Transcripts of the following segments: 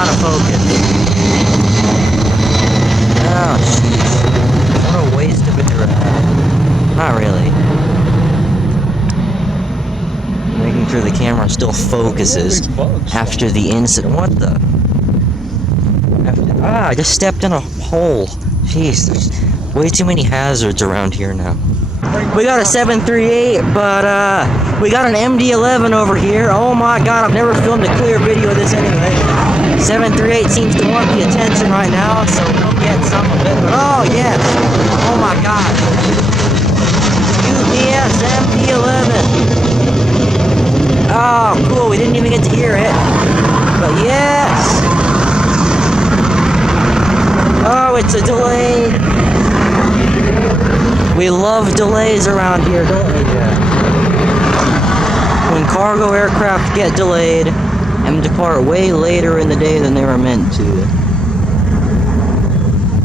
out of focus. Oh, jeez. What a waste of a drive. Not really. Making sure the camera still focuses after the incident. What the? I just stepped in a hole. Jeez, there's way too many hazards around here now. We got a 738, but we got an MD-11 over here. Oh my god, I've never filmed a clear video of this anyway. 738 seems to want the attention right now, so we'll get some of it. But oh yes, oh my god. UPS MD-11. Oh, cool, we didn't even get to hear it. But yes! Oh, it's a delay! We love delays around here, don't we, Jack? When cargo aircraft get delayed and depart way later in the day than they were meant to.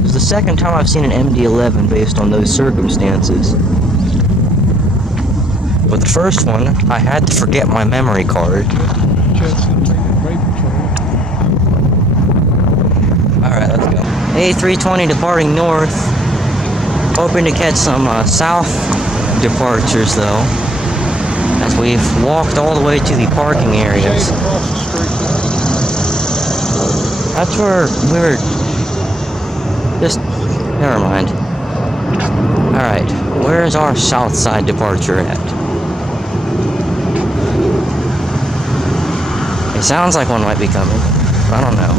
It's the second time I've seen an MD-11 based on those circumstances. But the first one, I had to forget my memory card. Alright, let's go. A320 departing north. Hoping to catch some south departures though. As we've walked all the way to the parking areas. That's where we were just... never mind. Alright, where's our south side departure at? It sounds like one might be coming. I don't know.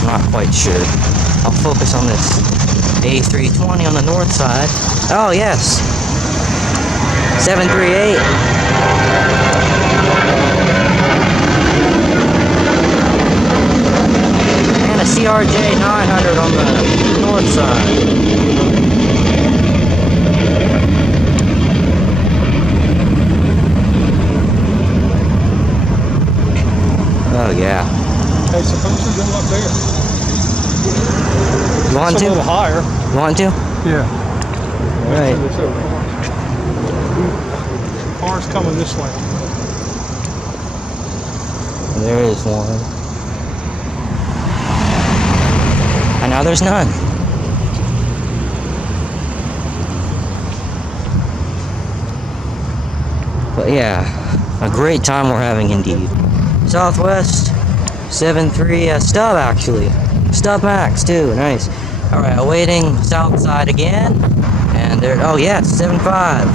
I'm not quite sure. I'll focus on this A320 on the north side. Oh, yes. 738. And a CRJ 900 on the north side. Oh, yeah. Hey, suppose we go up there. You want it's to? A little higher. You want to? Yeah. Right. Cars coming this way. There is one. And now there's none. But yeah, a great time we're having indeed. Southwest 7-3 stub actually. Stub max too, nice. Alright, awaiting south side again. And there, oh yeah, 7-5.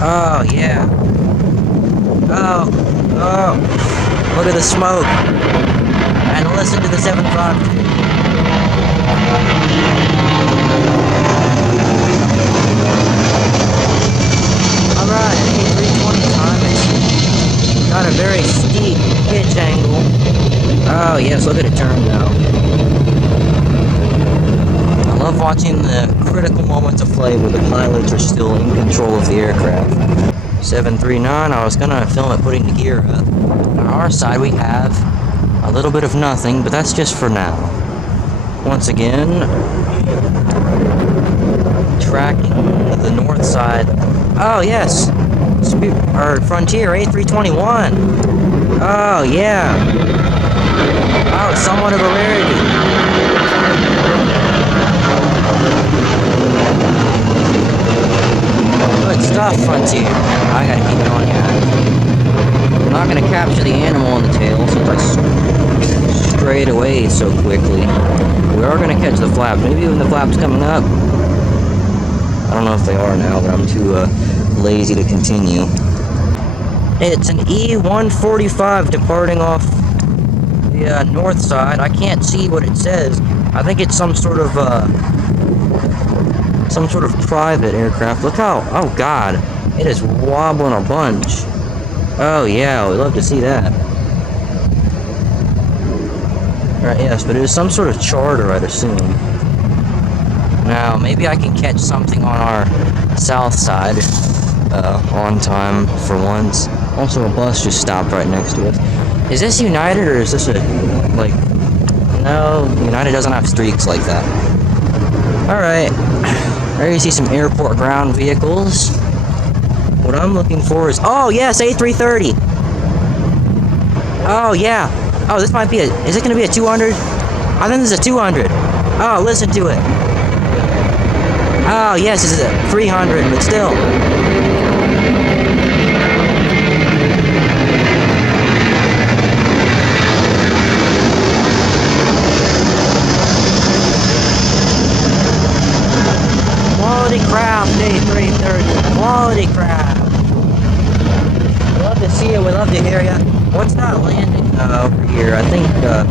Oh yeah. Oh, look at the smoke. And listen to the 7-5. Alright, A320 time. It's got a very steep pitch angle. Oh yes, look at it turn now. I love watching the critical moments of flight where the pilots are still in control of the aircraft. 739, I was gonna film it putting the gear up. On our side we have a little bit of nothing, but that's just for now. Once again, tracking the north side. Oh yes, our Frontier A321. Oh yeah. Oh, somewhat of a rarity. Good stuff, Frontier. I gotta keep it on you. I'm not gonna capture the animal on the tail since I strayed away so quickly. We are gonna catch the flaps. Maybe even the flaps coming up. I don't know if they are now, but I'm too lazy to continue. It's an E145 departing off the north side. I can't see what it says. I think it's some sort of private aircraft. Look how, oh god, it is wobbling a bunch. Oh yeah, we'd love to see that. Alright, yes, but it is some sort of charter, I'd assume. Now, maybe I can catch something on our south side on time for once. Also, a bus just stopped right next to us. Is this United or is this a, like, no, United doesn't have streaks like that. Alright, there you see some airport ground vehicles. What I'm looking for is, oh yes, A330. Oh yeah, Oh, this might be a... Is it going to be a 200? I think this is a 200. Oh, listen to it. Oh, yes, this is a 300, but still. Quality craft, day 330. Quality craft. We love to see you. We love to hear you. What's not landing over here? I think, I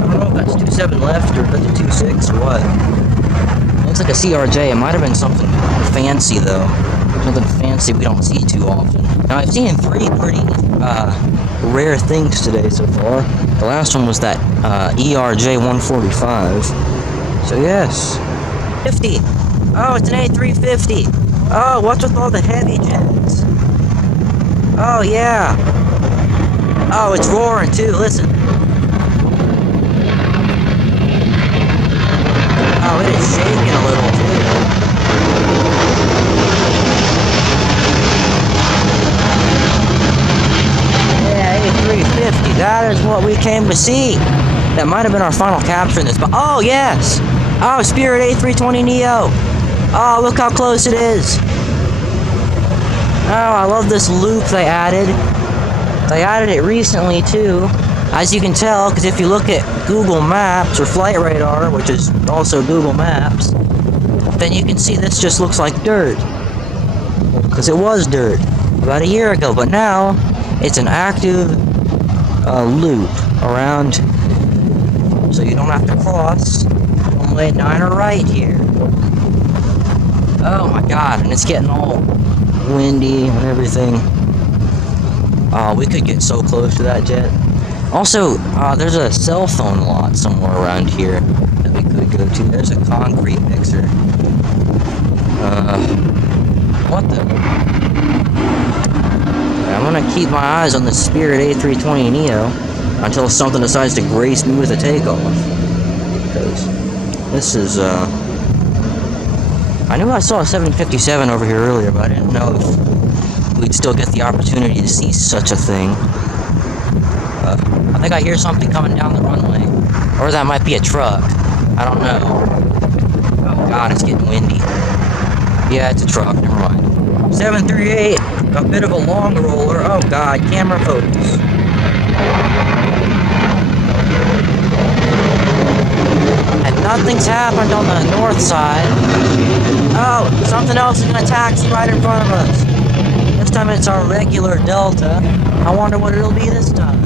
don't know if that's 27 left or if that's a 26 or what. Looks like a CRJ. It might have been something fancy, though. Something fancy we don't see too often. Now, I've seen 3 pretty rare things today so far. The last one was that ERJ 145. So, yes. 50. Oh, it's an A350. Oh, what's with all the heavy jets? Oh, yeah. Oh, it's roaring, too. Listen. Oh, it is shaking a little, too. Yeah, A350. That is what we came to see. That might have been our final capture in this, but... Oh, yes! Oh, Spirit A320neo. Oh, look how close it is. Oh, I love this loop they added. They added it recently, too. As you can tell, because if you look at Google Maps or Flight Radar, which is also Google Maps, then you can see this just looks like dirt. Because it was dirt about a year ago, but now it's an active loop around, so you don't have to cross only 9 or right here. Oh my god, and it's getting all windy and everything. Oh, we could get so close to that jet. Also, there's a cell phone lot somewhere around here that we could go to. There's a concrete mixer. What the? I'm gonna keep my eyes on the Spirit A320neo until something decides to grace me with a takeoff. Because this is, I knew I saw a 757 over here earlier, but I didn't know if we'd still get the opportunity to see such a thing. I think I hear something coming down the runway. Or that might be a truck. I don't know. Oh god, it's getting windy. Yeah, it's a truck, never mind. 738, a bit of a long roller. Oh god, camera focus. And nothing's happened on the north side. Oh, something else is gonna taxi right in front of us. This time it's our regular Delta. I wonder what it'll be this time.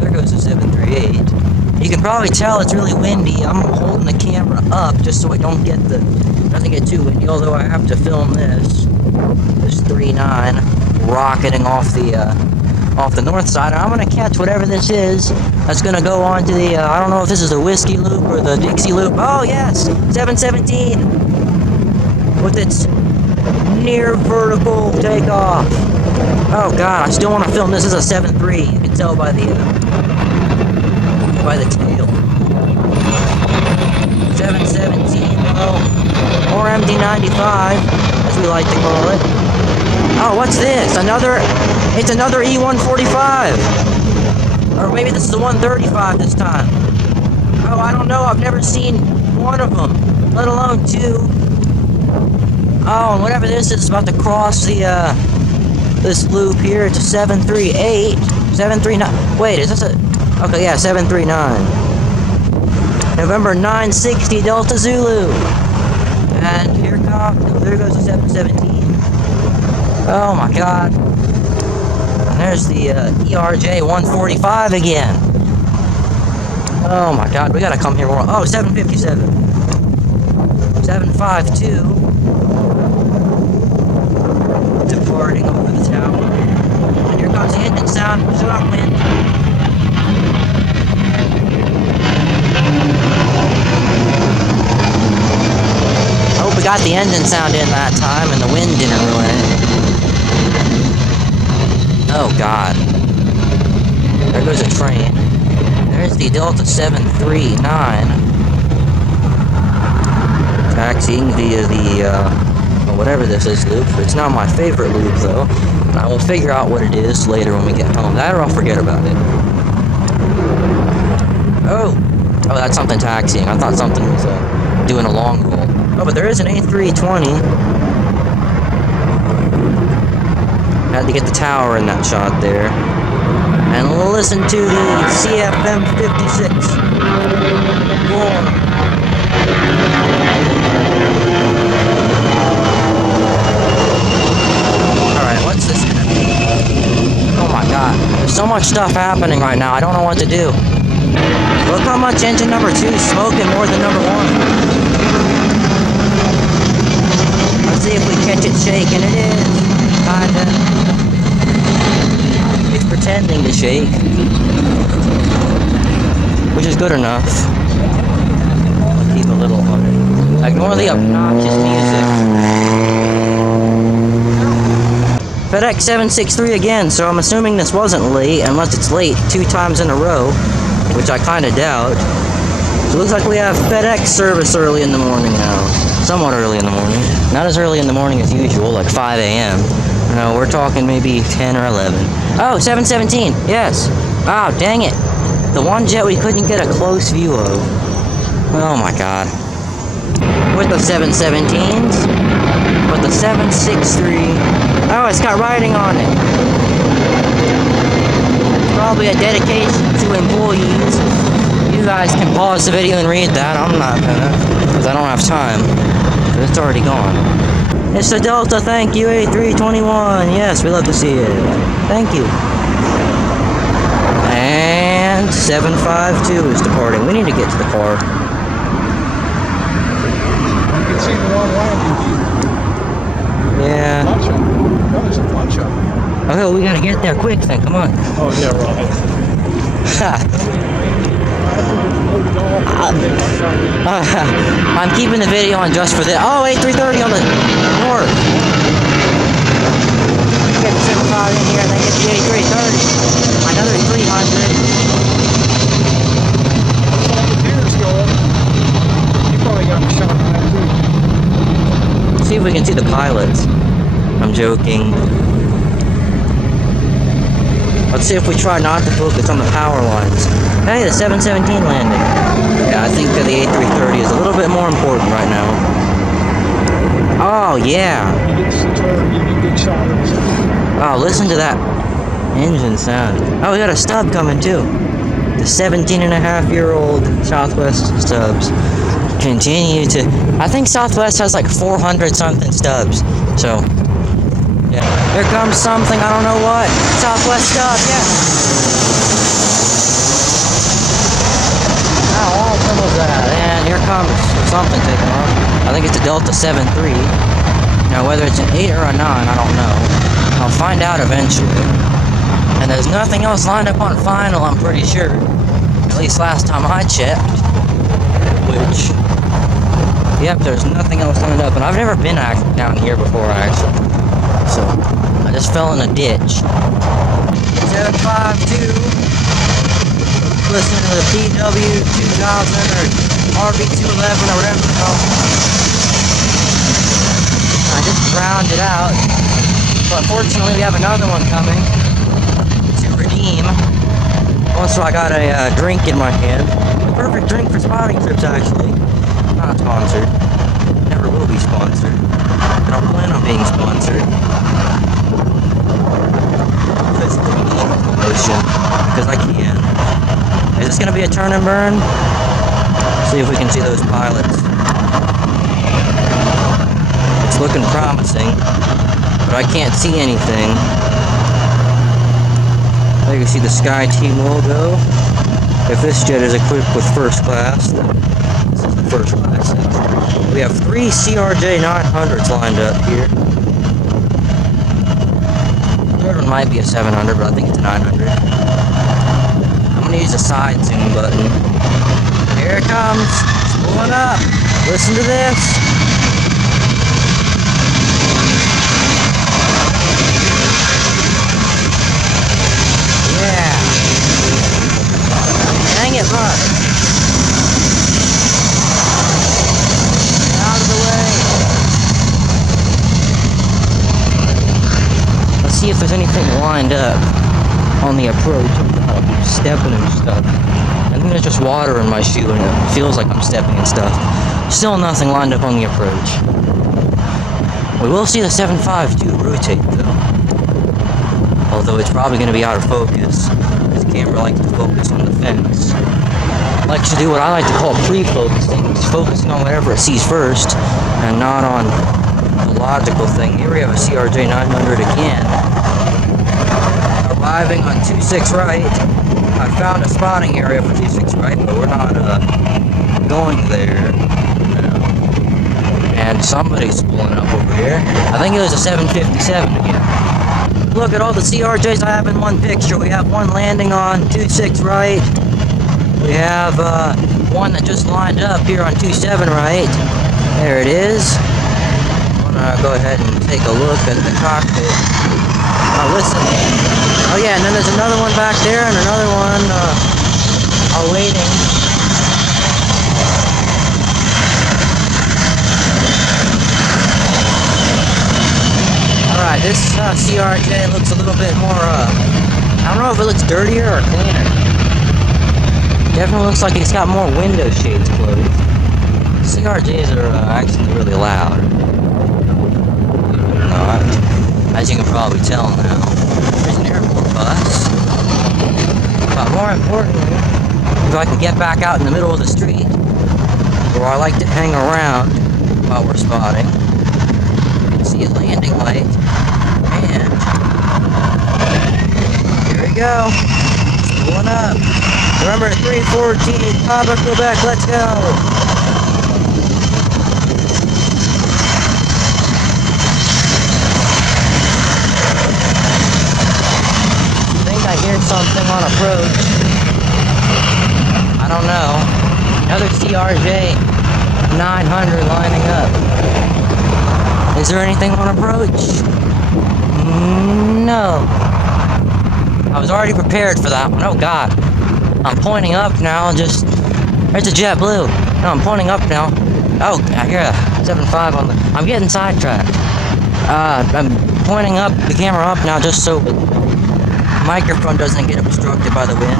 There goes the 738. You can probably tell it's really windy. I'm holding the camera up just so it doesn't get too windy, although I have to film this 3.9 rocketing off the north side. I'm gonna catch whatever this is. That's gonna go on to the, I don't know if this is the Whiskey Loop or the Dixie Loop. Oh yes, 717 with its near vertical takeoff. Oh god, I still want to film this as a 7.3. You can tell by the tail. 717, or MD95, as we like to call it. Oh, what's this? It's another E145. Or maybe this is the 135 this time. Oh, I don't know. I've never seen one of them, let alone 2. Oh, and whatever this is about to cross the, this loop here. It's a 738. 739. Wait, is this a... Okay, yeah, 739. November 960 Delta Zulu. And here comes... Oh, there goes the 717. Oh my god. And there's the ERJ 145 again. Oh my god, we gotta come here more. Oh, 757. 752. Departing over the tower. And here comes the engine sound. Shut up, wind. I hope we got the engine sound in that time and the wind didn't ruin it. Oh god. There goes a train. There's the Delta 739. Taxiing via the whatever this is loop. It's not my favorite loop though. I will figure out what it is later when we get home. That or I'll forget about it. Oh, that's something taxiing. I thought something was doing a long roll. Oh, but there is an A320. Had to get the tower in that shot there. And listen to the CFM 56. Whoa. Alright, what's this gonna be? Oh my god. There's so much stuff happening right now, I don't know what to do. Look how much engine number 2 is smoking more than number 1. Let's see if we catch it shaking. It is. Kinda. It's pretending to shake. Which is good enough. I'll keep a little on it. Ignore the obnoxious music. FedEx 763 again, so I'm assuming this wasn't late, unless it's late 2 times in a row, which I kinda doubt. So it looks like we have FedEx service early in the morning now. Somewhat early in the morning. Not as early in the morning as usual, like 5 a.m. No, we're talking maybe 10 or 11. Oh, 717, yes. Oh, dang it. The one jet we couldn't get a close view of. Oh my god. With the 717s. With the 763. Oh, it's got writing on it. It's probably a dedication to employees. You guys can pause the video and read that. I'm not gonna, because I don't have time. It's already gone. It's the Delta, thank you, A321. Yes, we love to see it. Thank you. And 752 is departing. We need to get to the car. You can see the one landing. Yeah. Bunch of them. There's a bunch of them. Okay, well, we gotta get there quick then, come on. Oh, yeah, right. I'm keeping the video on just for this. Oh, A330 on the north. Get the 75 in here and then get the A330. Another 300. Here's going. You probably got a shot at that too. See if we can see the pilots. I'm joking. Let's see if we try not to focus on the power lines. Hey, the 717 landing. Yeah, I think that the A330 is a little bit more important right now. Oh, yeah. You get the turn, you get a good shot of it. Oh, listen to that engine sound. Oh, we got a stub coming too. The 17-and-a-half-year-old Southwest stubs continue to... I think Southwest has like 400-something stubs. So... yeah. Here comes something, I don't know what. Southwest stub, yeah. How awesome was that? And here comes something taking off. I think it's a Delta 7-3. Now, whether it's an 8 or a 9, I don't know. I'll find out eventually. And there's nothing else lined up on final, I'm pretty sure. At least last time I checked. Which... yep, there's nothing else lined up. And I've never been down here before, actually. So, I just fell in a ditch. 752. Listening to the PW2000 or RB211 or whatever it's called. I just drowned it out. But fortunately, we have another one coming to redeem. Also, I got a drink in my hand. A perfect drink for spotting trips, actually. Not sponsored. Never will be sponsored. I don't plan on being sponsored. Because it's a promotion. Because I can. Is this going to be a turn and burn? See if we can see those pilots. It's looking promising. But I can't see anything. There you can see the Sky Team logo. If this jet is equipped with first class, then this is the first class. We have 3 CRJ 900s lined up here. The third one might be a 700, but I think it's a 900. I'm going to use the side zoom button. Here it comes. It's pulling up. Listen to this. Yeah. Dang it, look. Out of the way. there's anything lined up on the approach. I keep stepping and stuff. I think there's just water in my shoe and it feels like I'm stepping and stuff. Still nothing lined up on the approach. We will see the 7.5 rotate though. Although it's probably going to be out of focus. The camera likes to focus on the fence. It likes to do what I like to call pre-focusing. It's focusing on whatever it sees first and not on the logical thing. Here we have a CRJ 900 again. Arriving on 26 right. I found a spotting area for 26 right, but we're not going there. And somebody's pulling up over here. I think it was a 757 again. Look at all the CRJs I have in one picture. We have one landing on 26 right. We have one that just lined up here on 27 right. There it is. I'm gonna go ahead and take a look at the cockpit. Oh, listen. Oh yeah, and then there's another one back there and another one awaiting. Alright, this CRJ looks a little bit more, I don't know if it looks dirtier or cleaner. Definitely looks like it's got more window shades closed. CRJs are actually really loud. Believe it or not. As you can probably tell now. There's an airport bus. But more importantly, if I can get back out in the middle of the street, where I like to hang around while we're spotting, you can see a landing light. And here we go. Pulling up. Remember 314, Papa Quebec, let's go. I think I hear something on approach. I don't know. Another CRJ 900 lining up. Is there anything on approach? No. I was already prepared for that one. Oh God. I'm pointing up now. There's a JetBlue. No, I'm pointing up now. Oh, I hear a 7.5 on the. I'm getting sidetracked. I'm pointing up the camera up now just so the microphone doesn't get obstructed by the wind.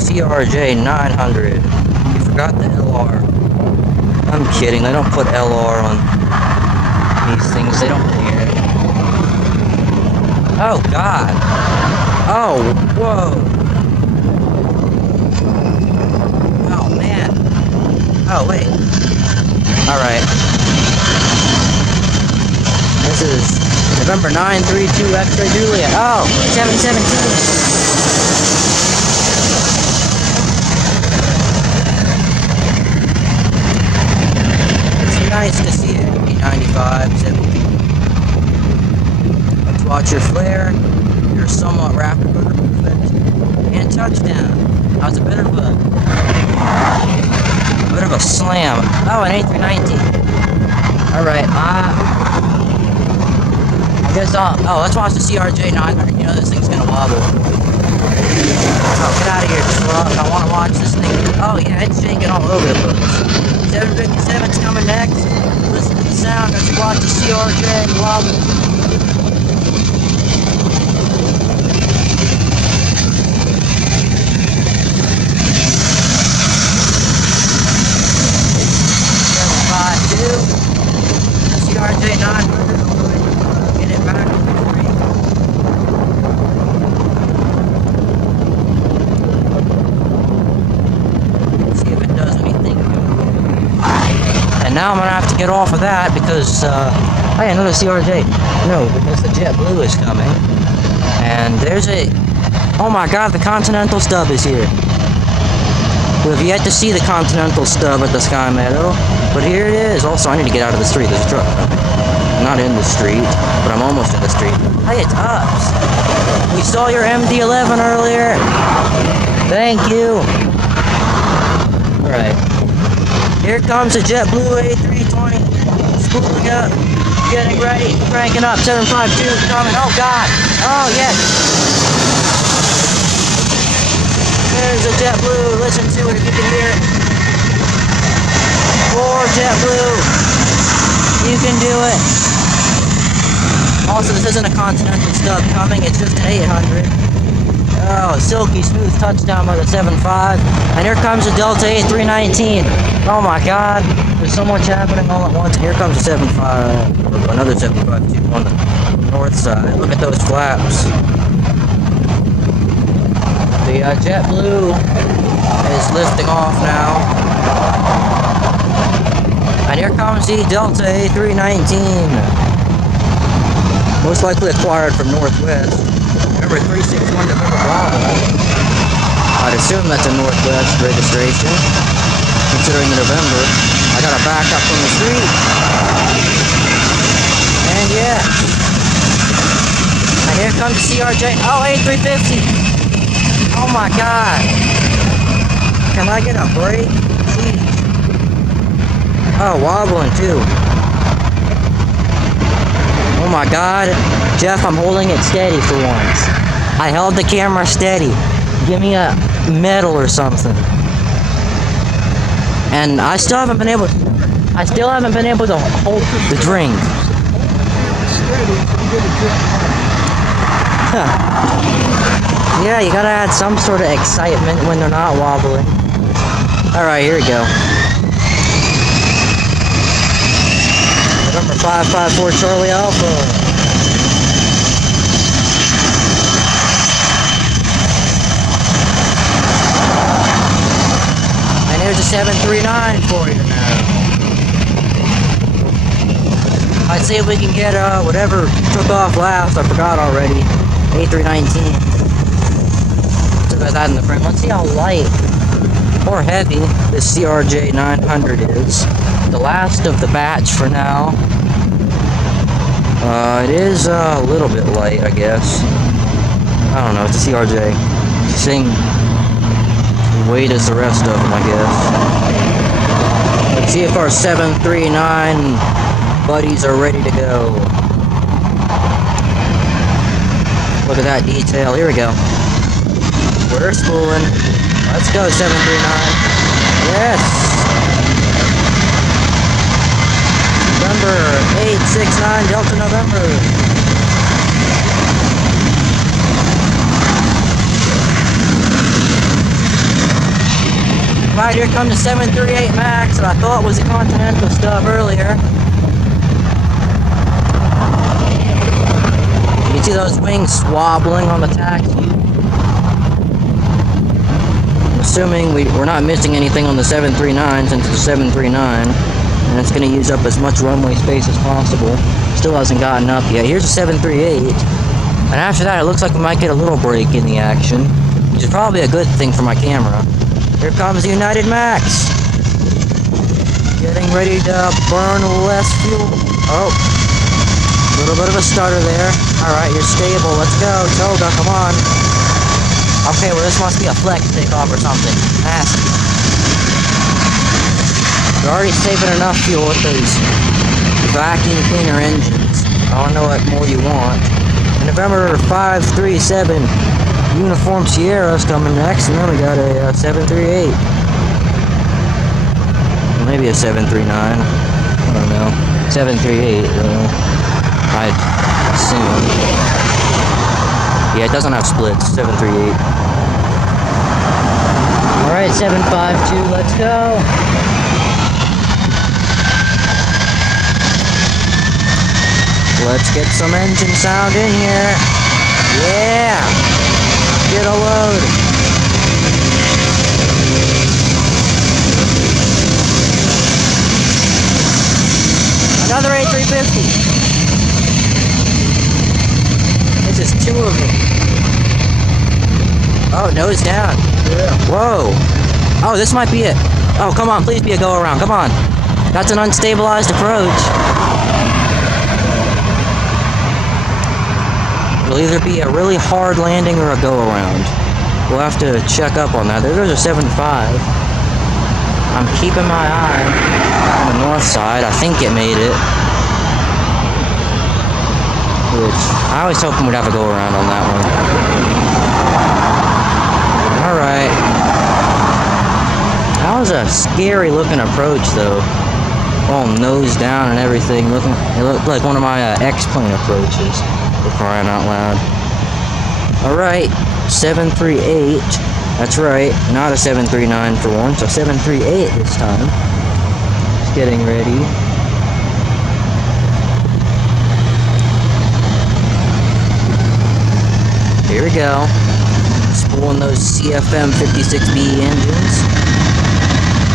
CRJ 900. You forgot the LR. I'm kidding. They don't put LR on these things. They don't care. Oh God. Oh, whoa. Oh man. Oh wait. Alright. This is November 932 X-ray Juliet. Oh, 717. Nice to see it. 895, 17. Let's watch your flare. You're somewhat rapid motor movement. And touchdown. That was a bit of a slam. Oh, an A319. Alright, I guess oh, let's watch the CRJ 900. You know this thing's gonna wobble. Oh, get out of here, truck. I wanna watch this thing. Oh yeah, it's shaking all over the place. 757's coming next. Listen to the sound as you watch the CRJ wobble. The CRJ 900. Get it back on the screen. See if it does anything. And now I'm gonna have to get off of that because, hey, another CRJ. No, because the JetBlue is coming. And there's oh my God, the Continental stub is here. We have yet to see the Continental stub at the Sky Meadow, but here it is. Also, I need to get out of the street. There's a truck. I'm not in the street, but I'm almost in the street. Hey, it's Ups. We saw your MD-11 earlier. Thank you. All right. Here comes a JetBlue A320, spooling up, getting ready, cranking up, 752 coming, oh God, oh yes. There's a JetBlue, listen to it if you can hear it. Roar, JetBlue! You can do it! Also, this isn't a Continental stub coming, it's just an 800. Oh, silky smooth touchdown by the 7.5. And here comes the Delta A319. Oh my god, there's so much happening all at once. And here comes the 7.5, or another 7.5 too on the north side. Look at those flaps. The JetBlue is lifting off now. And here comes the Delta A319. Most likely acquired from Northwest. Remember 361 November Wobbly. I'd assume that's a Northwest registration, considering the November. I got a back up from the street. And yeah. And here comes the CRJ. Oh, A350. Oh my god. Can I get a break? Jeez. Oh, wobbling too. Oh my god. Jeff, I'm holding it steady for once. I held the camera steady. Give me a medal or something. And I still haven't been able to hold the drink. Yeah, you gotta add some sort of excitement when they're not wobbling. Alright, here we go. November 554 Charlie Alpha. And here's a 739 for you now. I'd see if we can get whatever took off last. I forgot already. A319. Took that in the frame. Let's see how light or heavy this CRJ 900 is. The last of the batch for now. It is a little bit light, I guess. I don't know, it's a CRJ. Same weight as the rest of them, I guess. Let's see if our 739 buddies are ready to go. Look at that detail. Here we go. We're spooling. Let's go, 739. Yes! November 869 Delta November. Right, here comes the 738 Max that I thought was a Continental stub earlier. You can see those wings wobbling on the taxi. I'm assuming we're not missing anything on the 739 since it's a 739. And it's going to use up as much runway space as possible. Still hasn't gotten up yet. Here's a 738. And after that, it looks like we might get a little break in the action, which is probably a good thing for my camera. Here comes the United Max. Getting ready to burn less fuel. Oh. A little bit of a stutter there. Alright, you're stable. Let's go. Toga, come on. Okay, well this must be a flex takeoff or something. Nasty. We're already saving enough fuel with those vacuum cleaner engines. I don't know what more you want. And November 537 Uniform Sierra's coming next, and then we got a 738. Well, maybe a 739. I don't know. 738, I'd assume. Yeah, it doesn't have splits. 738. Alright, 752, let's go. Let's get some engine sound in here. Yeah! Get a load. Another A350. This is two of them. Oh, nose down. Yeah. Whoa. Oh, this might be it. Oh, come on, please be a go around. Come on. That's an unstabilized approach. It'll either be a really hard landing or a go-around. We'll have to check up on that. There goes a 7.5. I'm keeping my eye on the north side. I think it made it. Which, I was hoping we'd have a go-around on that one. Alright. That was a a scary looking approach though. All nose down and everything. It looked like one of my X-plane approaches. For crying out loud. Alright, 738. That's right, not a 739 for once, a 738 this time. Just getting ready. Here we go. Spooling those CFM 56B engines.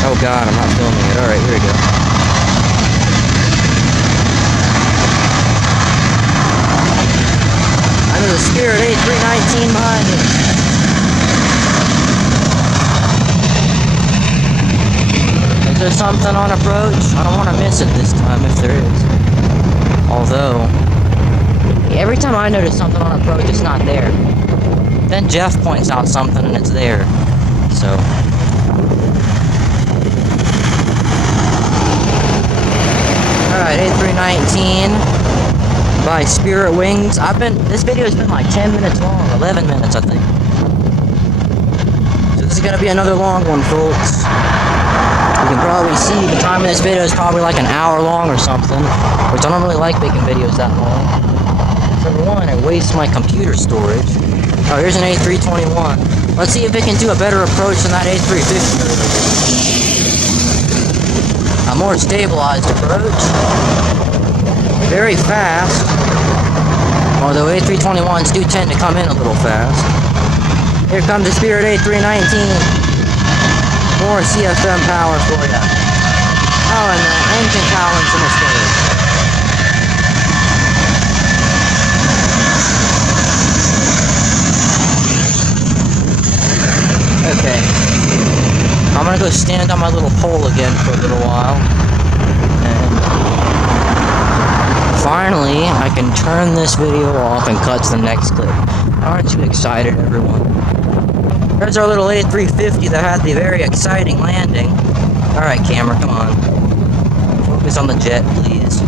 Oh god, I'm not filming it. Alright, here we go. I know the Spirit A319 behind me. Is there something on approach? I don't want to miss it this time if there is. Although, every time I notice something on approach, it's not there. Then Jeff points out something and it's there. So. Alright, A319 by Spirit Wings. This video's been like 10 minutes long, 11 minutes I think. So this is gonna be another long one, folks. You can probably see the time of this video is probably like an hour long or something, which I don't really like making videos that long. Number one, it wastes my computer storage. Oh, here's an A321. Let's see if it can do a better approach than that A350. A more stabilized approach. Very fast. Although A321s do tend to come in a little fast. Here comes the Spirit A319. More CFM power for ya. Oh, and the engine cowling's a mistake. Okay. I'm gonna go stand on my little pole again for a little while. And finally, I can turn this video off and cut to the next clip. Aren't you excited, everyone? There's our little A350 that had the very exciting landing. Alright, camera, come on. Focus on the jet, please.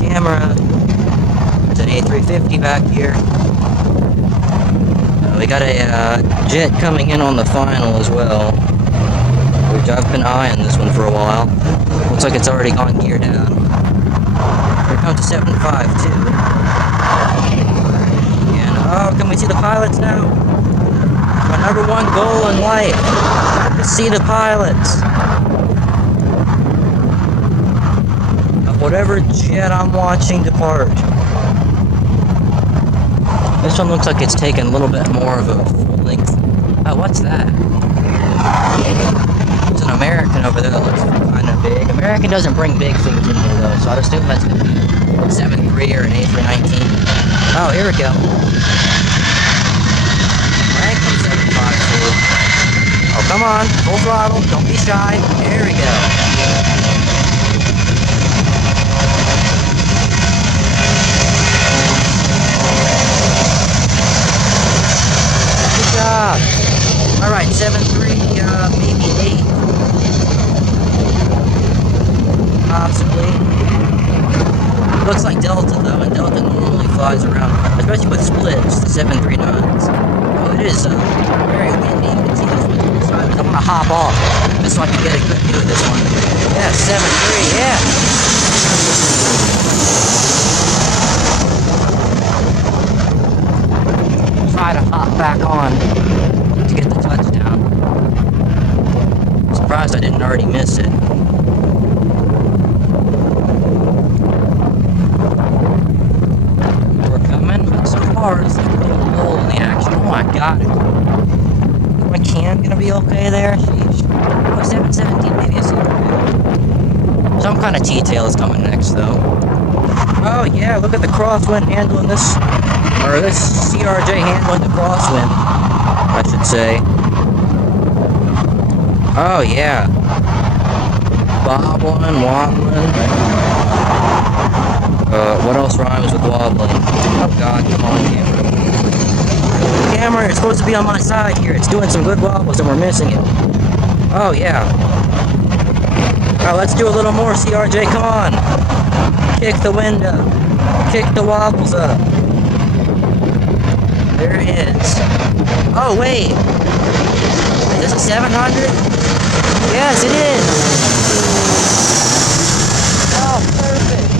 Camera. There's an A350 back here. We got a jet coming in on the final as well. Which I've been eyeing this one for a while. Looks like it's already gone gear down. Here comes the 752. And oh, can we see the pilots now? My number one goal in life is see the pilots of whatever jet I'm watching depart. This one looks like it's taken a little bit more of a full length. Oh, what's that? There's an American over there that looks kind of big. American doesn't bring big things in here though, so I assume that's going to be a 7.3 or an A319. Oh, here we go. Franklin 7.5. Oh, come on. Full throttle. Don't be shy. There we go. Alright, 7.3, maybe 8. Possibly. Looks like Delta though, and Delta normally flies around, especially with splits, the 739s. Oh, it is very windy. You can see this one to the side. I'm gonna hop off just so I can get a good view of this one. Yeah, 7.3, yeah. Try to hop back on to get the touchdown. Surprised I didn't already miss it. We're coming, but so far it's like a little lull in the action. Oh, I got it. Is my cam gonna be okay there? Sheesh. Oh, 717 maybe is okay. Some kind of T-tail is coming next though. Oh yeah, look at the Crosswind handling this. Or this CRJ handling the Crosswind, I should say. Oh yeah. Bobbling, wobbling. What else rhymes with wobbling? Oh god, come on, camera. Camera, you're supposed to be on my side here. It's doing some good wobbles and we're missing it. Oh yeah. Alright, let's do a little more CRJ, come on. Kick the wind up. Kick the wobbles up. There it is. Oh, wait. Is this a 700? Yes, it is. Oh, perfect.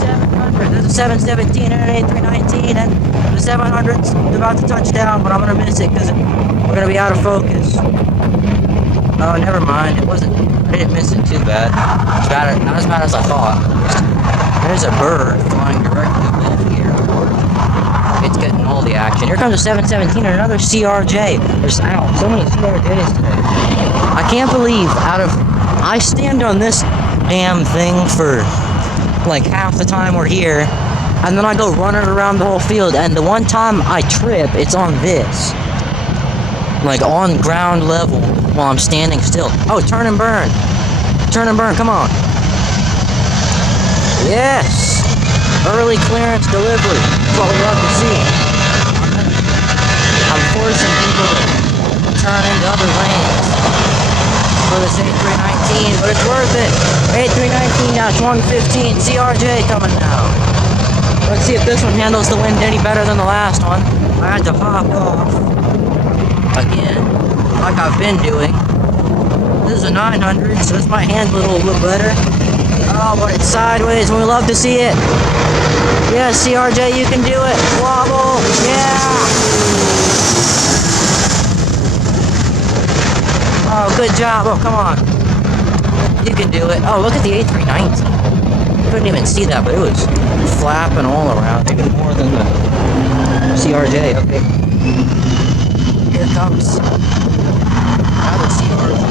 700. There's a 717 and an 8319, and the 700's about to touch down, but I'm gonna miss it because we're gonna be out of focus. Oh, never mind. It wasn't. I didn't miss it too bad. It's bad, not as bad as I thought. There's a bird flying directly above the airport. It's getting all the action. Here comes a 717 and another CRJ. There's so many CRJs today. I can't believe I stand on this damn thing for like half the time we're here, and then I go running around the whole field, and the one time I trip, it's on this. Like on ground level while I'm standing still. Oh, turn and burn. Turn and burn, come on. Yes! Early clearance delivery. That's what we love to see. I'm forcing people to turn into other lanes for this 8319, but it's worth it. 8319-115, CRJ coming now. Let's see if this one handles the wind any better than the last one. I had to hop off again, like I've been doing. This is a 900, so this might handle it a little bit better. Oh, but it's sideways, and we love to see it. Yeah, CRJ, you can do it. Wobble, yeah. Oh, good job. Oh, come on. You can do it. Oh, look at the A319. Couldn't even see that, but it was flapping all around, even more than the CRJ. Okay. Here comes another CRJ.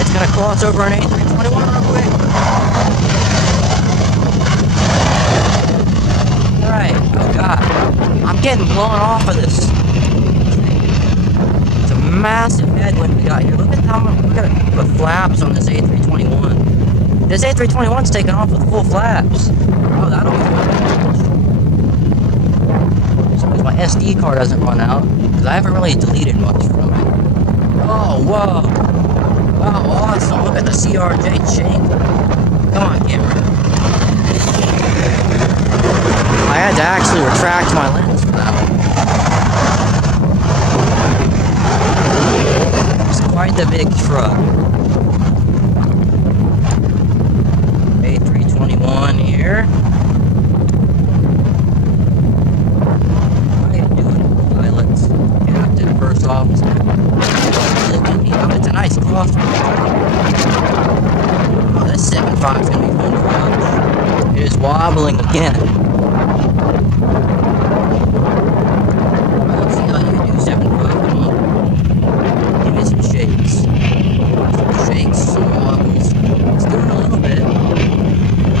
It's gonna cross over an A321 real quick. Alright, oh god. I'm getting blown off of this. It's a massive headwind we got here. Look at the flaps on this A321. This A321's taking off with full flaps. Oh, that'll be fun. As my SD card doesn't run out, because I haven't really deleted much from it. Oh, whoa. Oh, awesome. Look at the CRJ chain. Come on, camera. I had to actually retract my lens for that one. It's quite the big truck. A321 here. How you doing, pilots? Captain, first officer. Look at me. Oh, it's a nice Crosswind. Oh, this 7.5's gonna be fun to watch. It is wobbling again. Let's see how you do 7.5. Come on. Give me some shakes. Some shakes, some wobbles. Let's do it a little bit.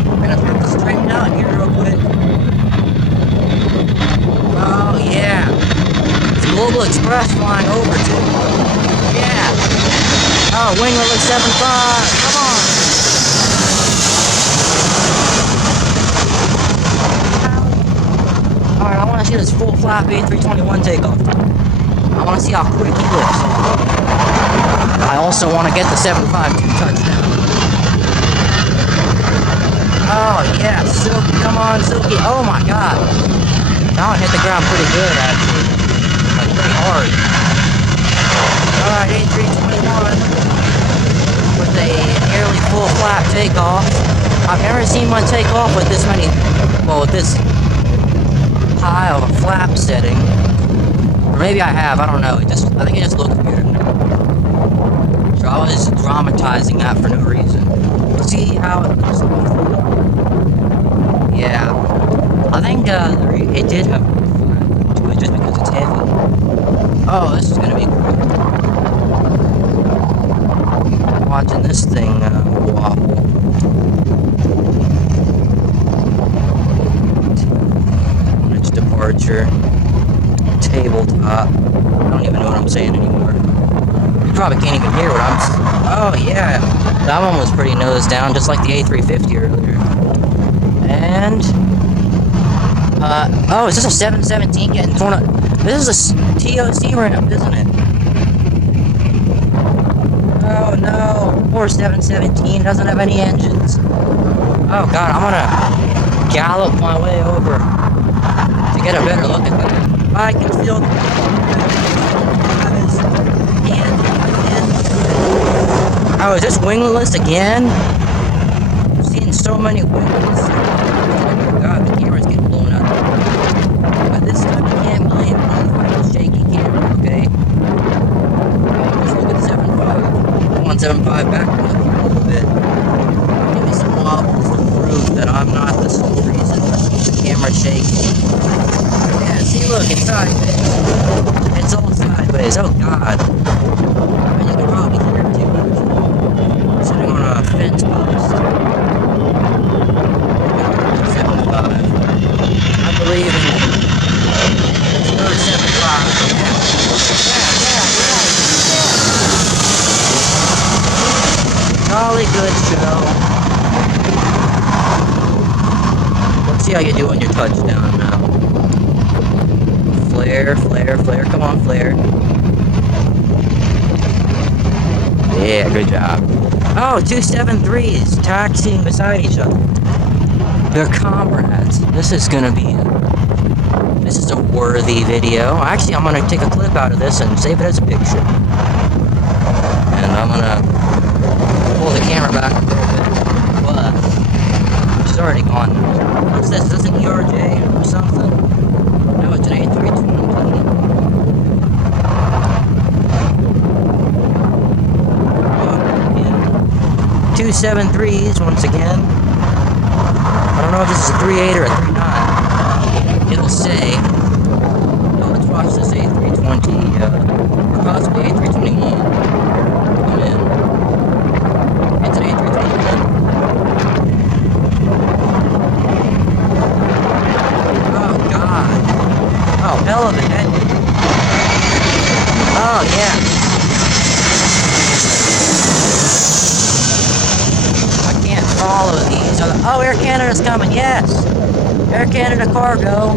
We're gonna have to straighten out here real quick. Oh, yeah. It's Global Express flying over too. Yeah. Oh, winglet looks 7.5. Come on. Alright, I want to see this full flap A321 takeoff. I want to see how quick he lifts. I also want to get the 7.52 touchdown. Oh, yeah. Silky. Come on, Silky. Oh, my God. That one hit the ground pretty good, actually. Like, pretty hard. Alright, A321 with a nearly full flap takeoff. I've never seen one take off with this many, well, with this high of a flap setting. Or maybe I have, I don't know. I think it just looks weird. So I was dramatizing that for no reason. See how it looks off. Yeah. I think it did have a flap to it just because it's heavy. Oh, this is gonna be cool. Watching this thing wobble. Its departure. Tabletop. I don't even know what I'm saying anymore. You probably can't even hear what I'm saying. Oh, yeah. That one was pretty nose down, just like the A350 earlier. And... oh, is this a 717 getting torn up? This is a TOC ramp, isn't it? Oh no, poor 717 doesn't have any engines. Oh god, I'm gonna gallop my way over Get a better look at that. I can feel the oh, is this wingless again? I've seen so many wingless. Oh god, the camera's getting blown up. But this time you can't blame it on the shaky camera, okay? Just look at 7.5. Come on, 7.5, back up a little bit. Give me some wobbles to prove that I'm not the sole reason the camera's shaking. Yeah, see, look, it's sideways. It's all sideways. Oh god. And you can probably hear it too. Sitting on a fence post. 7.5. I believe in it's third 7.5. Yeah. Jolly good show. Let's see how you do on your touchdown now. Flare, flare, flare. Come on, flare. Yeah, good job. Oh, 2 7.3s taxiing beside each other. They're comrades. This is a worthy video. Actually, I'm gonna take a clip out of this and save it as a picture. And I'm gonna pull the camera back a little bit. But it's already gone. What's this? Is this an ERJ or something? No, it's an A320. 2 7.3s once again. I don't know if this is a 3.8 or a 3.9. It'll say. Oh, let's watch this A320. Or possibly A321. Come in. It's an A321. Oh god. Oh, hell of a head. Oh yeah. Follow these. Oh, Air Canada's coming, yes! Air Canada cargo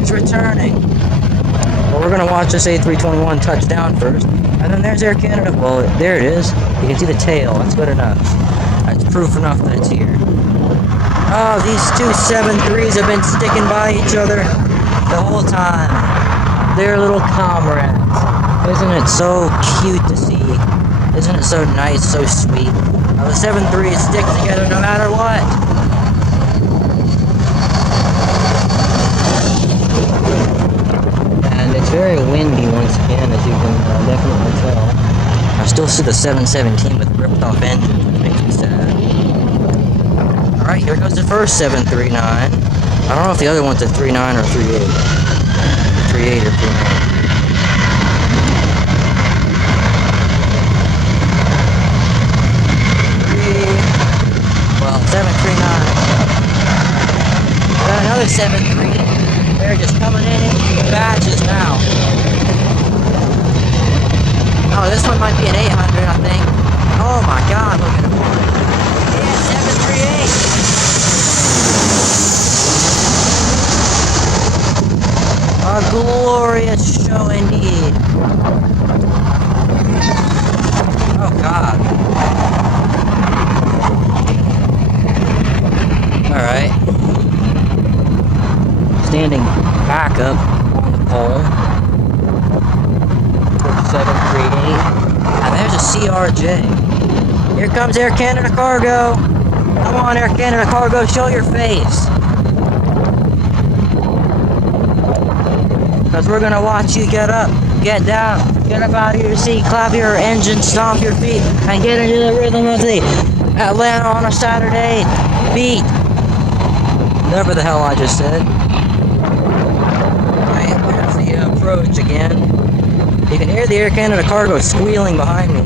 is returning. Well, we're gonna watch this A321 touch down first. And then there's Air Canada. Well, there it is. You can see the tail. That's good enough. That's proof enough that it's here. Oh, these 2 7.3s have been sticking by each other the whole time. They're little comrades. Isn't it so cute to see? Isn't it so nice, so sweet? How the 7.3s stick together no matter what. And it's very windy once again, as you can definitely tell. I still see the 717 with ripped off engines, which makes me sad. Alright, here goes the first 739. I don't know if the other one's a 3.9 or 3.8. 3.8 or 3.9. Well, 739. Got another 7.3. They're just coming in batches now. Oh, this one might be an 800, I think. Oh my god, look at it. Yeah, 738. A glorious show indeed. Oh god. Alright. Standing back up on the pole. 738. And there's a CRJ. Here comes Air Canada cargo. Come on, Air Canada cargo, show your face. Because we're gonna watch you get up, get down, get up out of your seat, clap your engine, stomp your feet, and get into the rhythm of the Atlanta on a Saturday beat. Whatever the hell I just said. Alright, there's the approach again. You can hear the Air Canada cargo squealing behind me.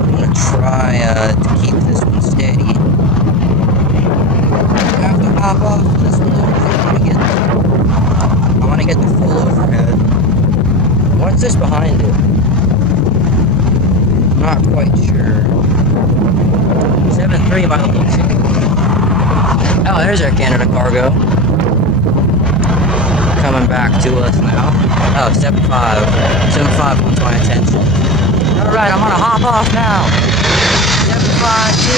I'm gonna try to keep this one steady. I have to hop off this one though, because I want to get the full overhead. What's this behind it? Not quite sure. 7.3 by the looks of it. Oh, there's Air Canada cargo. Coming back to us now. Oh, 7.5. 7.5 wants my attention. Alright, I'm gonna hop off now. 752.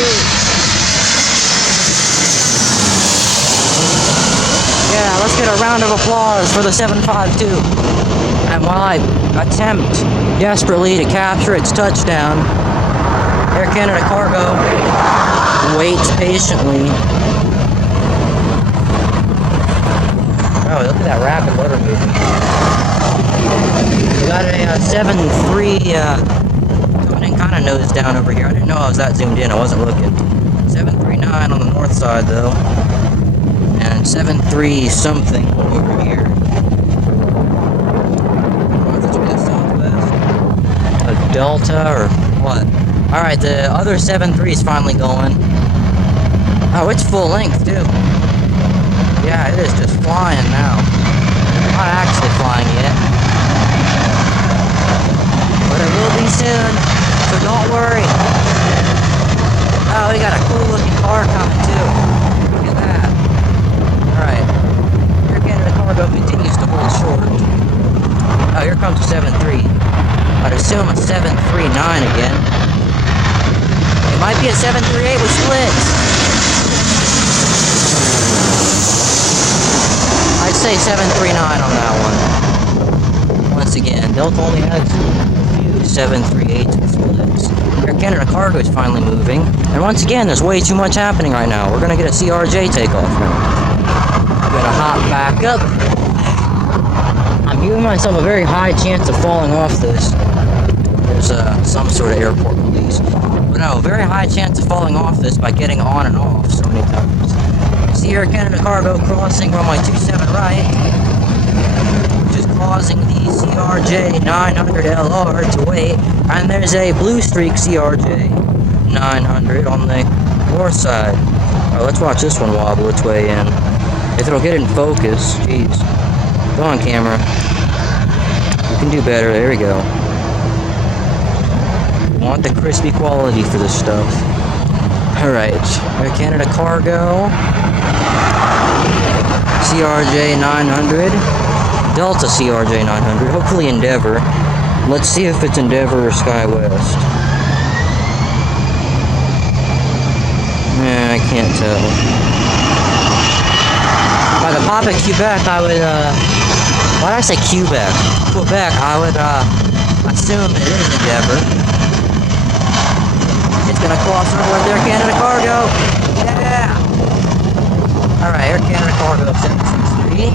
Yeah, let's get a round of applause for the 752. And while I attempt desperately to capture its touchdown, Air Canada Cargo waits patiently. Oh, look at that rapid motor movement. We got a 7.3 coming in kind of nose down over here. I didn't know I was that zoomed in. I wasn't looking. 739 on the north side though. And 7.3 something over here. A Delta or what? Alright, the other 7.3 is finally going. Oh, it's full length too. Yeah, it is just flying now. Not actually flying yet. But it will be soon, so don't worry. Oh, we got a cool looking car coming too. Look at that. Alright. Air Canada Cargo continues to hold short. Oh, here comes a 7.3. I'd assume a 739 again. It might be a 738 with splits. I'd say 739 on that one. Once again, Delta only has a few 738s with splits. Air Canada Cargo is finally moving. And once again, there's way too much happening right now. We're gonna get a CRJ takeoff now. I'm gonna hop back up. I'm giving myself a very high chance of falling off this. There's some sort of airport police. But no, very high chance of falling off this by getting on and off so many times. See Air Canada Cargo crossing runway 27 right, which is causing the CRJ 900LR to wait. And there's a blue streak CRJ 900 on the north side. Alright, let's watch this one wobble its way in. If it'll get in focus, jeez. Go on, camera. You can do better. There we go. Want the crispy quality for this stuff. Alright. Air Canada Cargo. CRJ 900. Delta CRJ 900. Hopefully Endeavor. Let's see if it's Endeavor or SkyWest. I can't tell. By the pop at Quebec, I would, why did I say Quebec? Quebec, I would, assume it is Endeavor. It's gonna cross over with Air Canada Cargo. Yeah! Alright, Air Canada Cargo 763.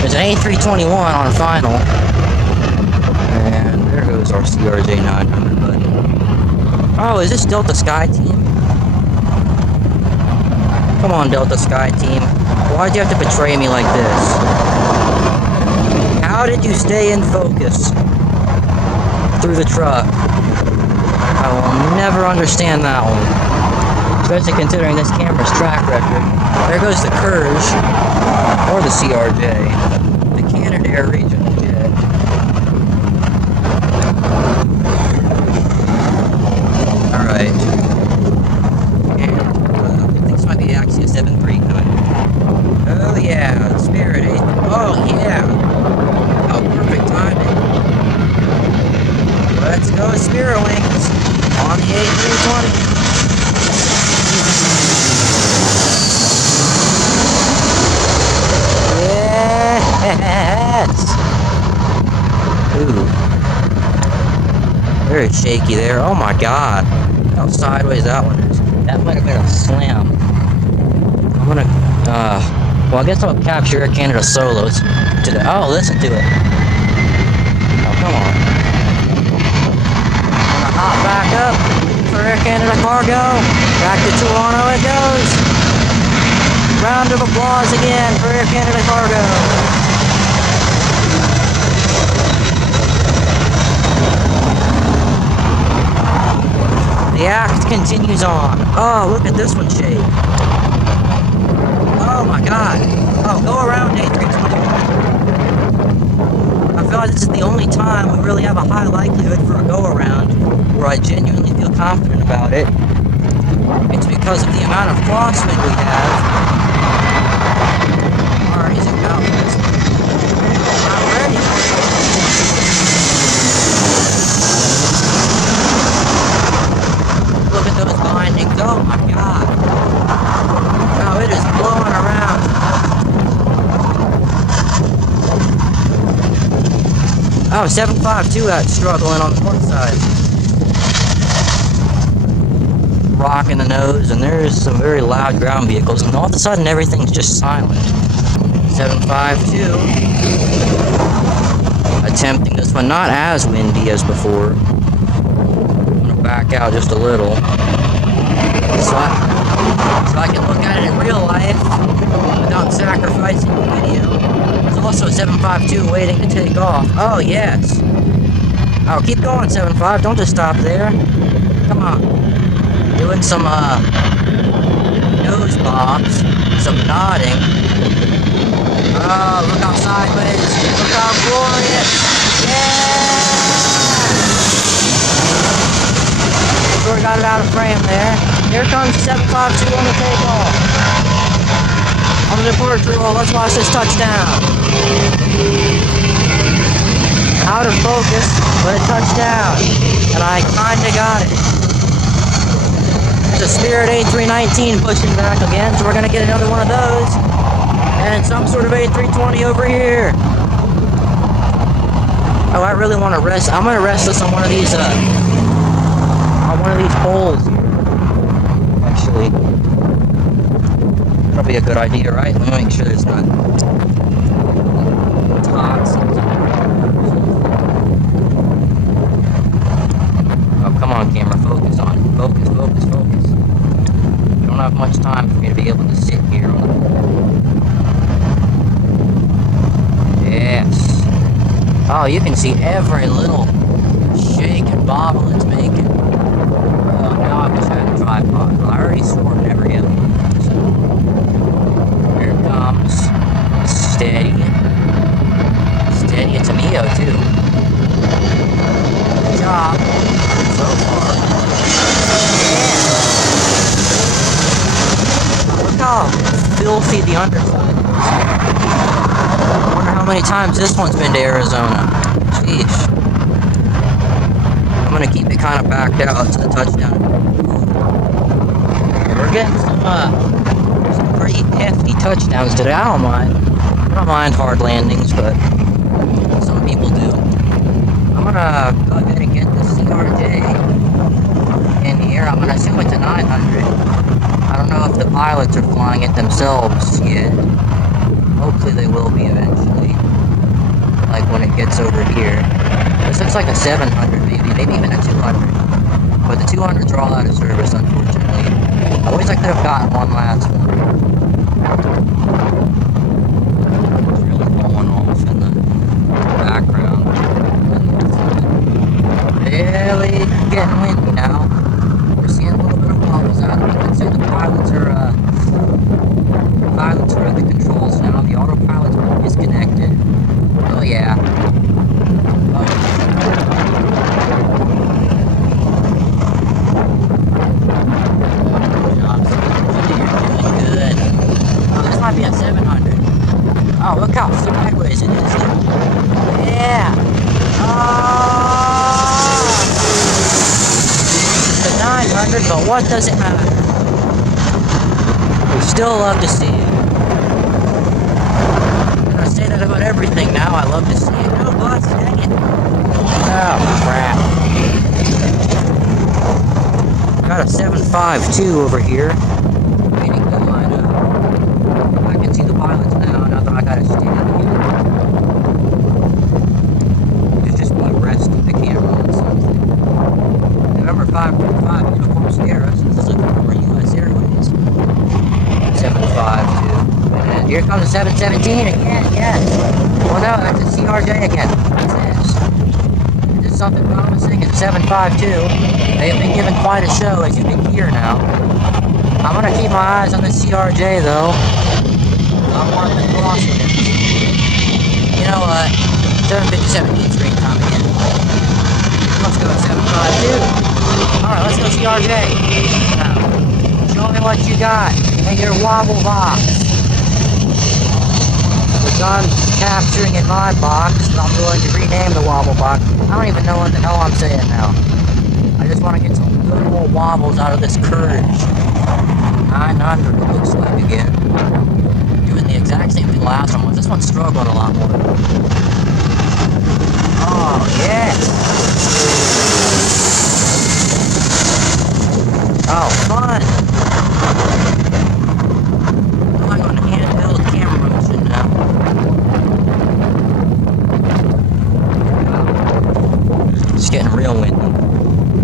There's an A321 on final. And there goes our CRJ 900 button. Oh, is this Delta Sky Team? Come on, Delta Sky Team. Why'd you have to betray me like this? How did you stay in focus through the truck? I will never understand that one. Especially considering this camera's track record. There goes the Courage, or the CRJ, the Canadair Regional Jet. Alright. And, I think this might be actually a 7.3 coming. Oh yeah, Spirit 8. Oh yeah! Oh, perfect timing. Let's go, Spirit Wings! On the A320. Yes! Ooh. Very shaky there. Oh my god. How sideways that one is. That might have been a slam. I'm gonna, well, I guess I'll capture Air Canada solos to the, oh, listen to it. Oh, come on. I'm gonna hop back up for Air Canada Cargo. Back to Toronto it goes. Round of applause again for Air Canada Cargo. The act continues on. Oh, look at this one shake. Oh my god. Oh, go around A321. I feel like this is the only time we really have a high likelihood for a go-around where I genuinely feel confident about it. It's because of the amount of crosswind we have. Or is it about this? I'm ready. Oh, 752 got struggling on the north side. Rocking the nose, and there's some very loud ground vehicles, and all of a sudden everything's just silent. 752. Attempting this one, not as windy as before. I'm gonna back out just a little. So I can look at it in real life without sacrificing the video. There's also a 752 waiting to take off. Oh, yes. Oh, keep going, 75. Don't just stop there. Come on. Doing some, nose bobs. Some nodding. Oh, look how sideways. Look how glorious. Yeah! Sure got it out of frame there. Here comes 752 on the takeoff. On the departure roll, let's watch this touchdown. Out of focus, but a touchdown. And I kinda got it. There's a Spirit A319 pushing back again, so we're gonna get another one of those. And some sort of A320 over here. Oh, I really want to rest. I'm gonna rest this on one of these, poles here. Actually, probably a good idea, right? Let me make sure there's not toxins. Oh, come on, camera, focus on it. Focus, focus, focus. We don't have much time for me to be able to sit here on the pole. Yes. Oh, you can see every little shake and bobble it's making. Now I wish I had a tripod. Well, I already swore to never get one. So, here it comes. Steady. Steady. It's a Neo, too. Good job. So far. Yeah. Look how filthy the underside is. I wonder how many times this one's been to Arizona. Sheesh. I'm gonna keep it kind of backed out to the touchdown. We're getting some pretty hefty touchdowns today. I don't mind hard landings, but some people do. I'm gonna go ahead and get the CRJ in here. I'm gonna assume it's a 900. I don't know if the pilots are flying it themselves yet. Hopefully they will be eventually. Like when it gets over here. This looks like a 700 maybe even a 200. But the 200s are all out of service, unfortunately. I wish I could have gotten one last one. It's really going off in the background. Really getting windy now. We're seeing a little bit of bubbles out of it. I'd say the pilots are at the controls now. The autopilot's disconnected. Oh yeah. Might be a 700. Oh, look how sideways it is. Yeah. Oh. The 900, but what does it matter? We still love to see it. I'm gonna say that about everything now. I love to see it. No, boss, dang it. Oh, crap. Got a 752 over here. Waiting to line up. I can see the pilots now that I gotta stand here. It's just me resting the camera on something. November 5 Uniform Sierra, so this is a former US Airways. 752. And here comes a 717 again, yes. Well, no, that's a CRJ again. What's this? Is this something promising? It's 752. They have been given quite a show, as you can hear now. I'm gonna keep my eyes on the CRJ, though. I'm more than Crosswind. You know what? 757 needs green time again. Let's go 752. Alright, let's go CRJ. Now, show me what you got in your wobble box. Which I'm capturing in my box. I'm going to rename the wobble box. I don't even know what the hell I'm saying now. I just want to get some good old wobbles out of this Courage 900, it looks like again. Doing the exact same thing last one was. This one's struggling a lot more. Oh, real windy.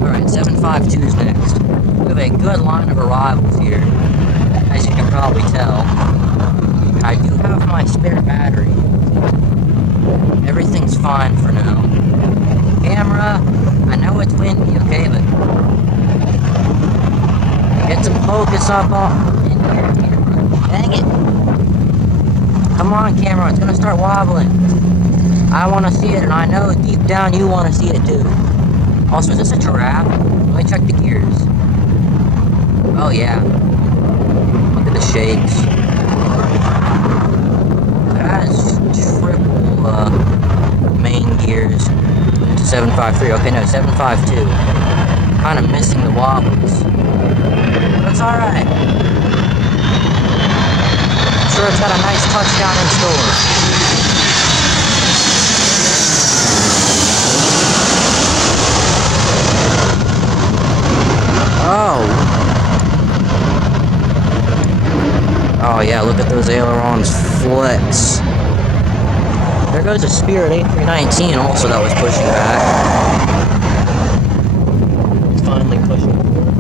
Alright, 752's next. We have a good line of arrivals here, as you can probably tell. I do have my spare battery. Everything's fine for now. Camera, I know it's windy, okay, but get some focus up on in here, camera. Dang it. Come on, camera, it's gonna start wobbling. I wanna see it, and I know deep down you wanna see it too. Also, is this a giraffe? Let me check the gears. Oh yeah. Look at the shakes. That is triple main gears. 753. Okay, no, 752. Kind of missing the wobbles. But it's alright. I'm sure it's got a nice touchdown in store. Oh yeah, look at those ailerons flex. There goes a Spirit A319 also that was pushing back. It's finally pushing forward.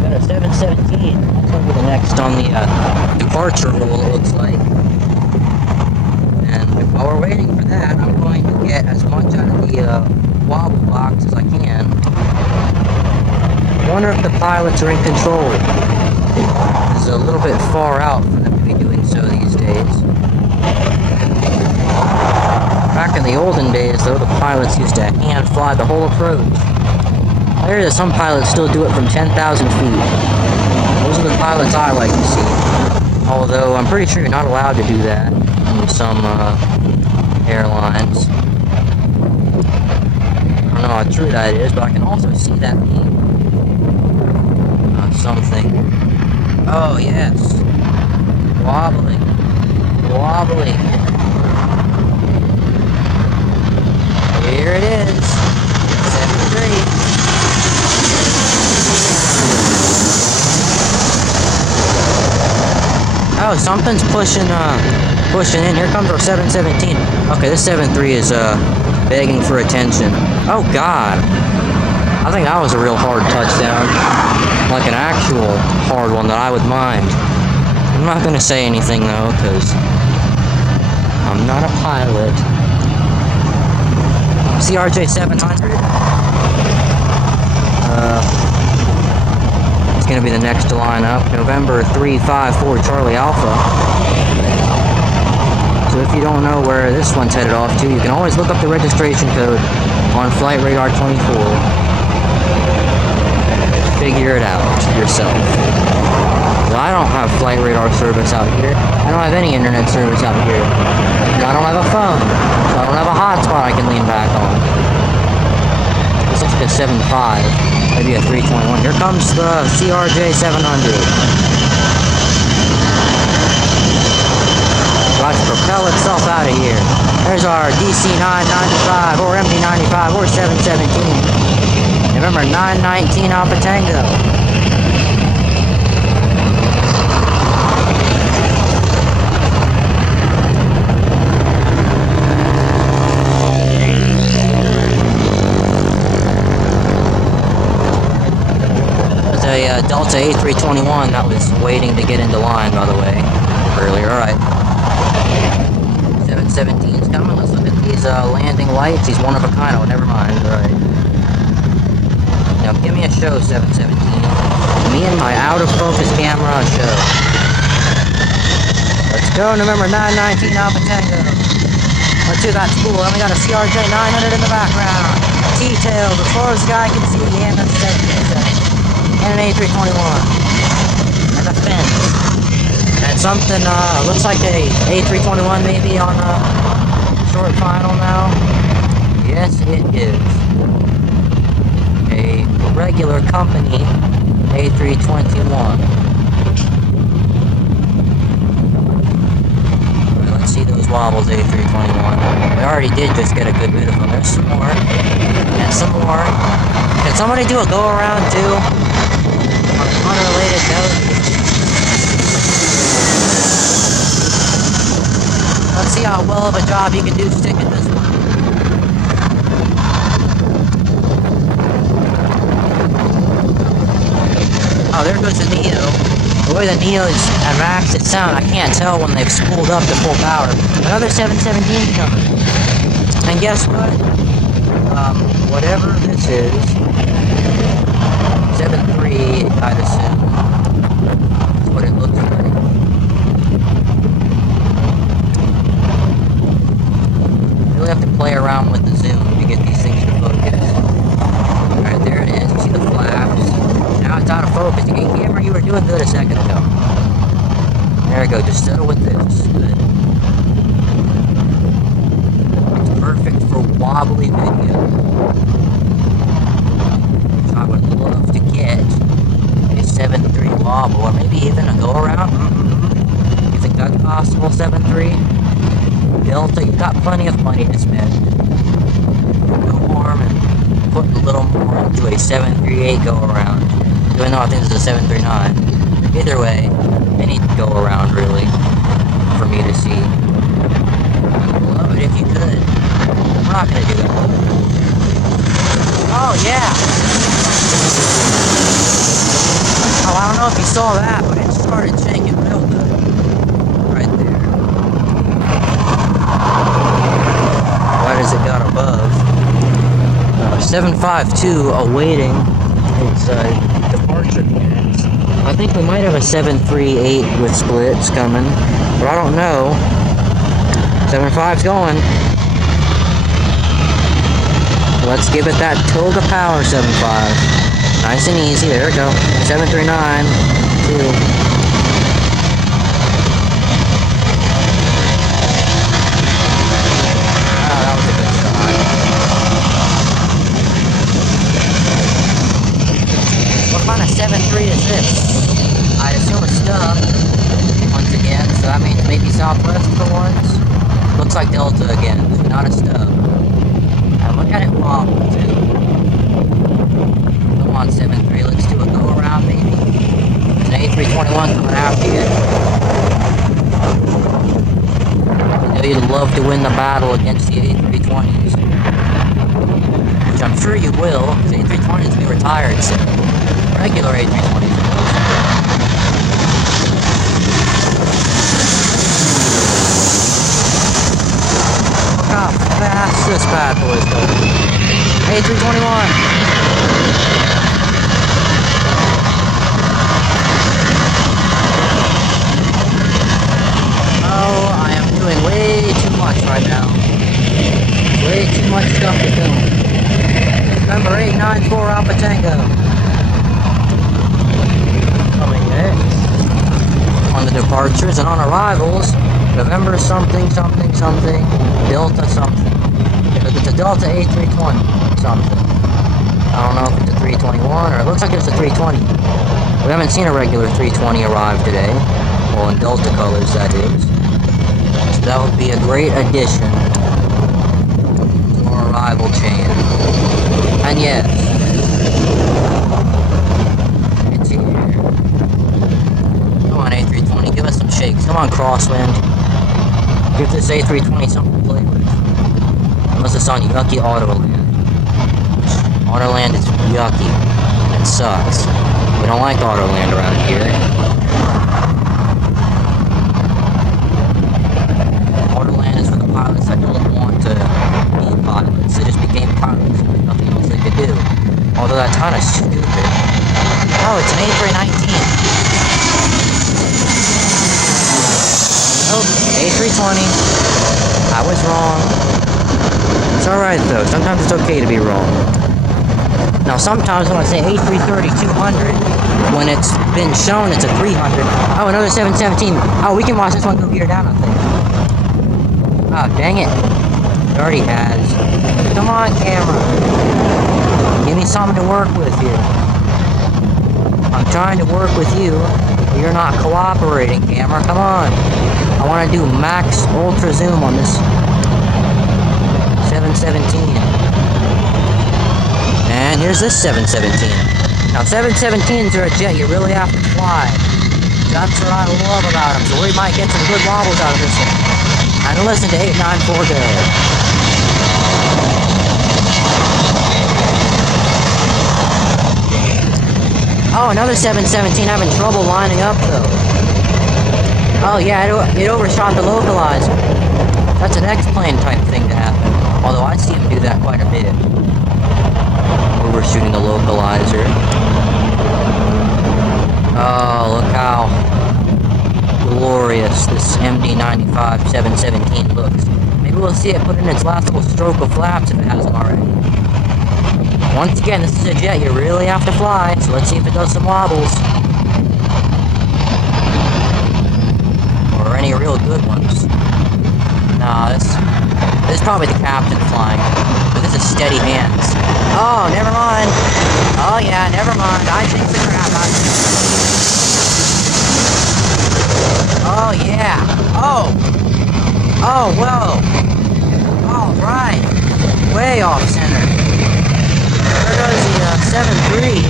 Got a 717. Also be the next on the departure rule, it looks like. And while we're waiting for that, I'm going to get as much out of the wobble box as I can. I wonder if the pilots are in control. It's a little bit far out for them to be doing so these days. Back in the olden days, though, the pilots used to hand fly the whole approach. I hear that some pilots still do it from 10,000 feet. Those are the pilots I like to see. Although, I'm pretty sure you're not allowed to do that in some airlines. I don't know how true that is, but I can also see that being something. Oh, yes. Wobbly. Wobbly. Here it is. 73. Oh, something's pushing in. Here comes our 717. Okay, this 73 is, begging for attention. Oh, God. I think that was a real hard touchdown. Like an actual hard one that I would mind. I'm not gonna say anything though, because I'm not a pilot. CRJ 700. It's gonna be the next to line up. November 354 Charlie Alpha. So if you don't know where this one's headed off to, you can always look up the registration code on Flight Radar 24. Figure it out yourself. I don't have flight radar service out here. I don't have any internet service out here. I don't have a phone, so I don't have a hotspot I can lean back on. This looks like a 7.5, maybe a 321. Here comes the CRJ 700. Watch it propel itself out of here. There's our DC 995 or MD 95 or 717. Remember, 919 Alpha Tango. There's a Delta A321 that was waiting to get into line, by the way, earlier. Alright. 717's coming. Let's look at these landing lights. He's one of a kind. Oh, never mind. Alright. Now give me a show, 717. Me and my out-of-focus camera show. Let's go, November 919 Alpha Tango. Let's do that spool. And we got a CRJ 900 in the background. T-tailed as far as the eye can see. And a 777. And an A321. And a fence. And something, looks like a A321 maybe on a short final now. Yes, it is. A regular company A321. Right, let's see those wobbles, A321. We already did just get a good bit of them. There's some more. And some more. Can somebody do a go around too? On an unrelated note. Let's see how well of a job you can do sticking this one. there goes the Neo. The way the Neo's at max its sound, I can't tell when they've spooled up to full power. Another 717 coming. And guess what? Whatever this is, 7.3, I'd assume. That's what it looks like. You really have to play around with the zoom to get these things to focus. Alright, there it is. You see the flaps. Now it's out of focus. Hey, camera, you were doing good a second ago. There we go. Just settle with this. Good. It's perfect for wobbly video. So I would love to get a 7.3 wobble, or maybe even a go-around. You think that's possible, 7.3? Delta, you've got plenty of money to spend. No harm in putting a little more into a 738 go-around. Even though I think this is a 739. Either way, any go-around, really, for me to see. I'd love it if you could. We're not gonna do that. Oh, yeah! Oh, I don't know if you saw that, but it started shaking real good. Right there. Why does it got above? 752 awaiting its departure clearance. I think we might have a 738 with splits coming, but I don't know. 75's going. Let's give it that tilde power 75. Nice and easy. There we go. 739. 2. What kind of 7.3 is this? I assume a stub, once again, so that means maybe Southwest for once. Looks like Delta again, so not a stub. Now look at it wobble, too. Come on, 7.3, let's do a go-around, maybe. There's an A321 coming after you. I know you'd love to win the battle against the A320s. Which I'm sure you will, because A320s will be retired soon. Regular A320s. Look how fast this bad boy is going. A321. Oh, I am doing way too much right now. Way too much stuff to film. Number 894 Alpha Tango. Coming next. On the departures and on arrivals, November something, something, something, Delta something. If it's a Delta A320 something. I don't know if it's a 321 or it looks like it's a 320. We haven't seen a regular 320 arrive today. Well, in Delta colors, that is. So that would be a great addition to our arrival chain. And yes, it's here. Come on, A320, give us some shakes. Come on, Crosswind. Give this A320 something to play with. Unless it's on yucky Autoland. Autoland is yucky. And it sucks. We don't like Autoland around here. Autoland is for the pilots that don't want to be pilots. They just became pilots. There's nothing else they could do. Although that's kind of stupid. Oh, it's an A319. Oh, A320. I was wrong. It's alright though. Sometimes it's okay to be wrong. Now sometimes when I say A330-200, when it's been shown it's a 300, oh, another 717. Oh, we can watch this one go gear down, I think. Oh, dang it. It already has. Come on, camera. Give me something to work with here. I'm trying to work with you. You're not cooperating, camera. Come on. I want to do max ultra zoom on this 717. And here's this 717. Now 717s are a jet you really have to fly. That's what I love about them. So we might get some good wobbles out of this one. And listen to 894 go. Oh, another 717 having trouble lining up, though. Oh, yeah, it overshot the localizer. That's an X-plane type thing to happen. Although I see him do that quite a bit. Overshooting the localizer. Oh, look how glorious this MD-95 717 looks. Maybe we'll see it put in its last little stroke of flaps if it hasn't already. Once again, this is a jet you really have to fly, so let's see if it does some wobbles. Or any real good ones. Nah, this is probably the captain flying. But this is steady hands. Oh, never mind. Oh yeah, never mind. I jinxed the crap out of it. Oh yeah. Oh. Oh, whoa. Alright. Way off center. There goes the 7.3.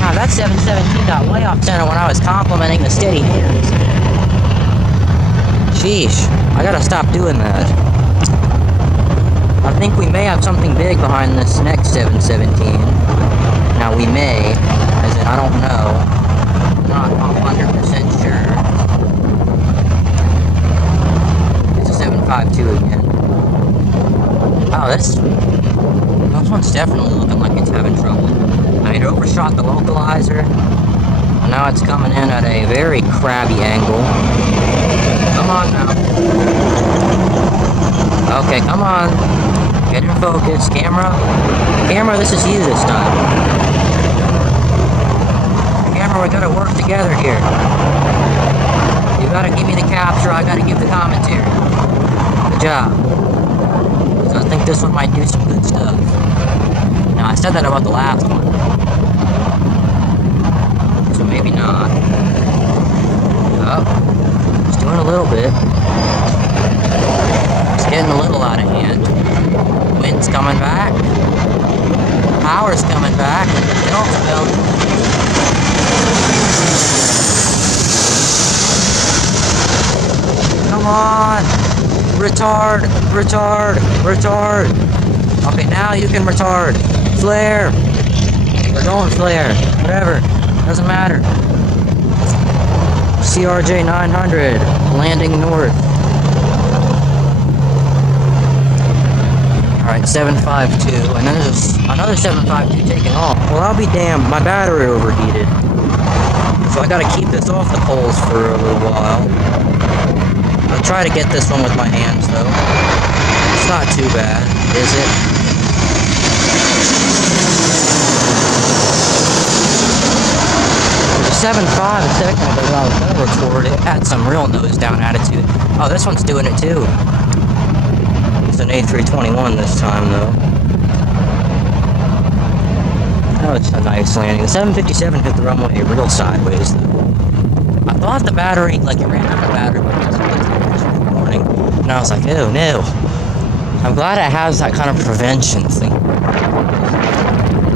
Wow, that 717 got way off center when I was complimenting the steady hands. Sheesh, I gotta stop doing that. I think we may have something big behind this next 717. Now we may, as in I don't know. I'm not 100% sure. It's a 752 again. Oh, this one's definitely looking like it's having trouble. I mean, it overshot the localizer. Now it's coming in at a very crabby angle. Come on now. Okay, come on. Get in focus. Camera. Camera, this is you this time. Camera, we gotta work together here. You gotta give me the capture, I gotta give the commentary. Good job. So I think this one might do some good stuff. Now, I said that about the last one. So maybe not. Oh. It's doing a little bit. It's getting a little out of hand. Wind's coming back. Power's coming back. Delta building. Come on! Retard! Retard! Retard! Okay, now you can retard. Flare! Or don't flare. Whatever. Doesn't matter. CRJ 900. Landing north. Alright, 752. And then there's another 752 taking off. Well, I'll be damned. My battery overheated. So I gotta keep this off the poles for a little while. I'll try to get this one with my hands, though. It's not too bad, is it? The 7.5 a second ago when I was going to record, it had some real nose-down attitude. Oh, this one's doing it, too. It's an A321 this time, though. Oh, it's a nice landing. The 757 hit the runway real sideways, though. I thought the battery, like, it ran out of battery when I was morning, and I was like, oh, no. I'm glad it has that kind of prevention thing.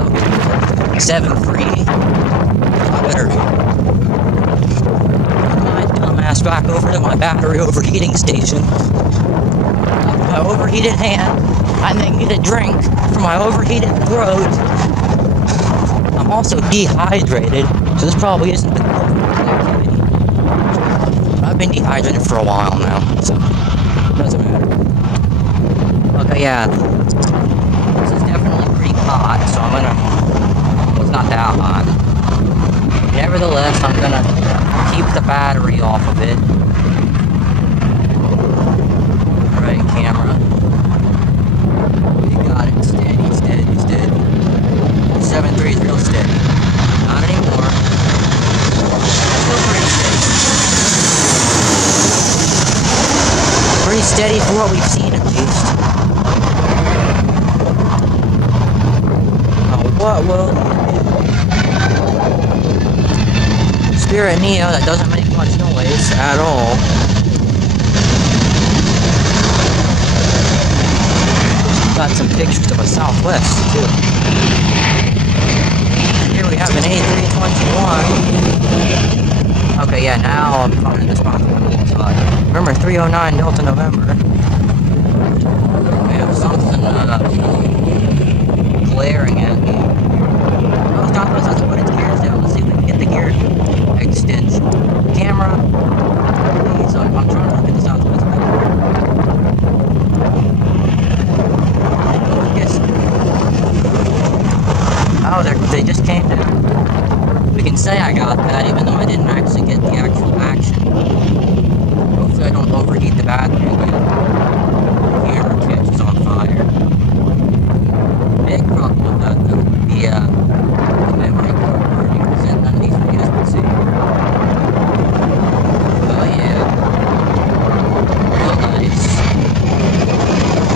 Okay. 7.3. I better my dumbass back over to my battery overheating station. My overheated hand. I may need a drink for my overheated throat. I'm also dehydrated, so this probably isn't the activity. I've been dehydrated for a while now, so it doesn't matter. Okay, yeah. This is definitely pretty hot, so I'm gonna... Well, it's not that hot. Nevertheless, I'm gonna keep the battery off of it. Right, camera. You got it. Steady, steady, steady. 7.3 is real steady. Not anymore. Still pretty steady. Pretty steady for what we've seen, at least. Oh, what will Spirit Neo, that doesn't make much noise at all. Got some pictures of a Southwest, too. Here we have an A321. Okay, yeah, now I'm finding the spot for the side. Remember, 309 Delta November. We have something, glaring at me. Oh, stop us, that's what it's say I got that, even though I didn't actually get the actual action. Hopefully I don't overheat the battery when the camera catches on fire. Big problem with that though would be the memory card burning, because then none of these videos would save. Oh yeah. Real nice.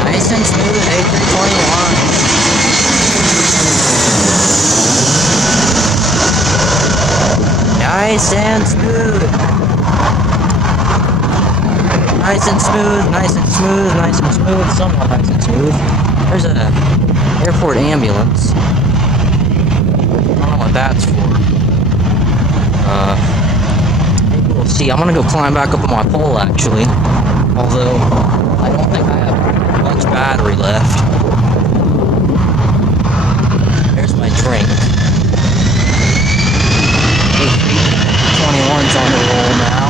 Nice and smooth, A321. Nice and smooth. Nice and smooth, nice and smooth, nice and smooth, somewhat nice and smooth. There's a airport ambulance. I don't know what that's for. Maybe we'll see. I'm gonna go climb back up on my pole actually. Although, I don't think I have much battery left. There's my drink. 21's on the roll now.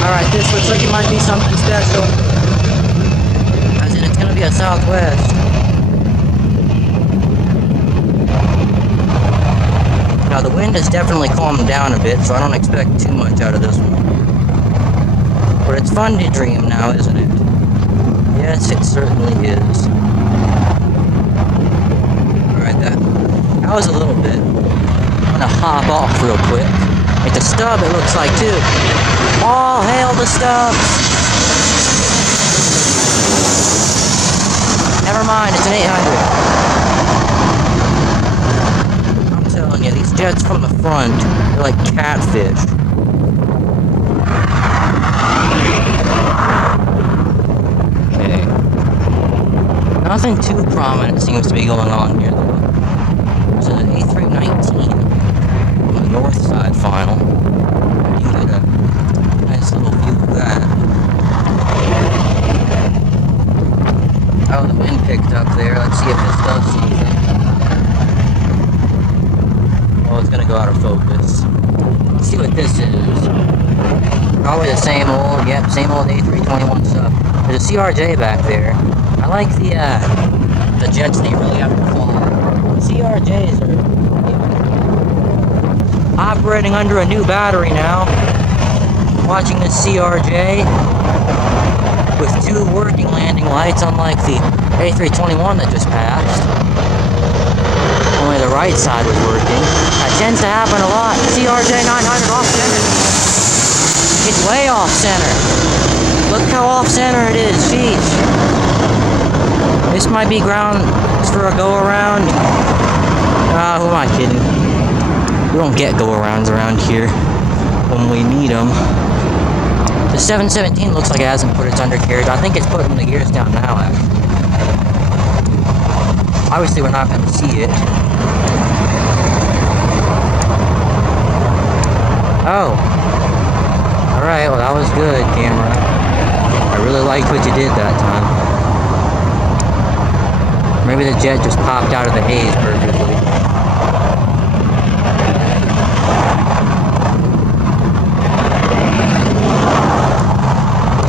Alright, this looks like it might be something special. As in, it's gonna be a Southwest. Now, the wind has definitely calmed down a bit, so I don't expect too much out of this one. But it's fun to dream now, isn't it? Yes, it certainly is. Alright, that was a little bit. I'm gonna hop off real quick. Like the stub, it looks like, too. All hail the stubs! Never mind, it's an 800. I'm telling you, these jets from the front, they're like catfish. Okay. Nothing too prominent seems to be going on here, though. There's an A319 on the north side final. You can get a nice little view of that. Oh, the wind picked up there. Let's see if this does something. Oh, it's gonna go out of focus. Let's see what this is. Probably the same old, yep, same old A321 stuff. There's a CRJ back there. I like the jets that you really have to fly. CRJs are operating under a new battery now. Watching this CRJ with 2 working landing lights, unlike the A321 that just passed. Only the right side was working. That tends to happen a lot. CRJ 900 off center. It's way off center. Look how off center it is. Sheesh. This might be ground for a go around. Who am I kidding? We don't get go arounds around here when we need them. The 717 looks like it hasn't put its undercarriage. I think it's putting the gears down now, actually. Obviously, we're not going to see it. Oh. Alright, well, that was good, camera. I really liked what you did that time. Maybe the jet just popped out of the haze perfectly.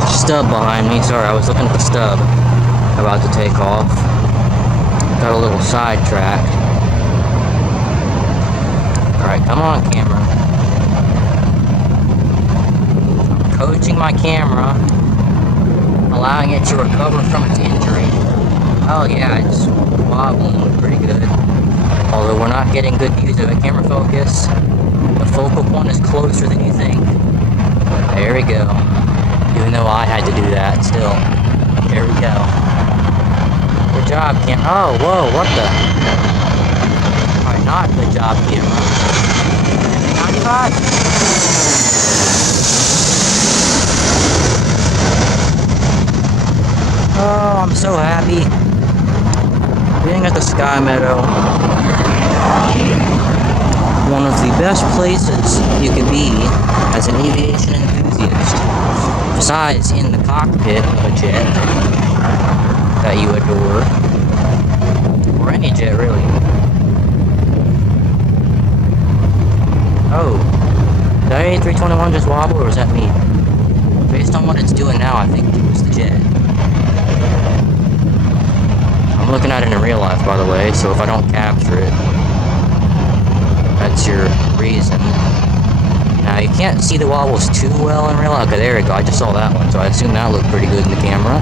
Stub behind me. Sorry, I was looking at the stub. About to take off. Got a little sidetracked. Alright, come on, camera. I'm coaching my camera, allowing it to recover from its injury. Oh yeah, it's wobbling pretty good. Although we're not getting good views of it. Camera focus. The focal point is closer than you think. There we go. Even though I had to do that, still. There we go. Good job, camera. Oh, whoa, what the? Alright, not good job, camera. 95? Oh, I'm so happy. Being at the Sky Meadow. One of the best places you could be as an aviation enthusiast. Besides in the cockpit of a jet that you adore. Or any jet, really. Oh. Did I A321 just wobble, or was that me? Based on what it's doing now, I think it was the jet. I'm looking at it in real life, by the way, so if I don't capture it, that's your reason. Now, you can't see the wobbles too well in real life. Okay, there we go. I just saw that one, so I assume that looked pretty good in the camera.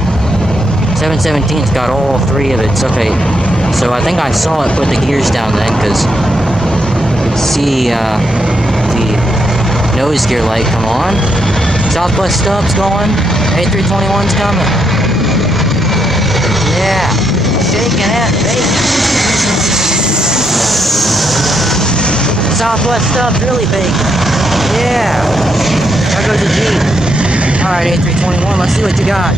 717's got all three of its. Okay, so I think I saw it put the gears down then, because you could see the nose gear light come on. Southwest stub's going. A321's coming. Yeah, shaking it, baking. Southwest stub's really baking. Yeah. There goes the Jeep. Alright, A321, let's see what you got.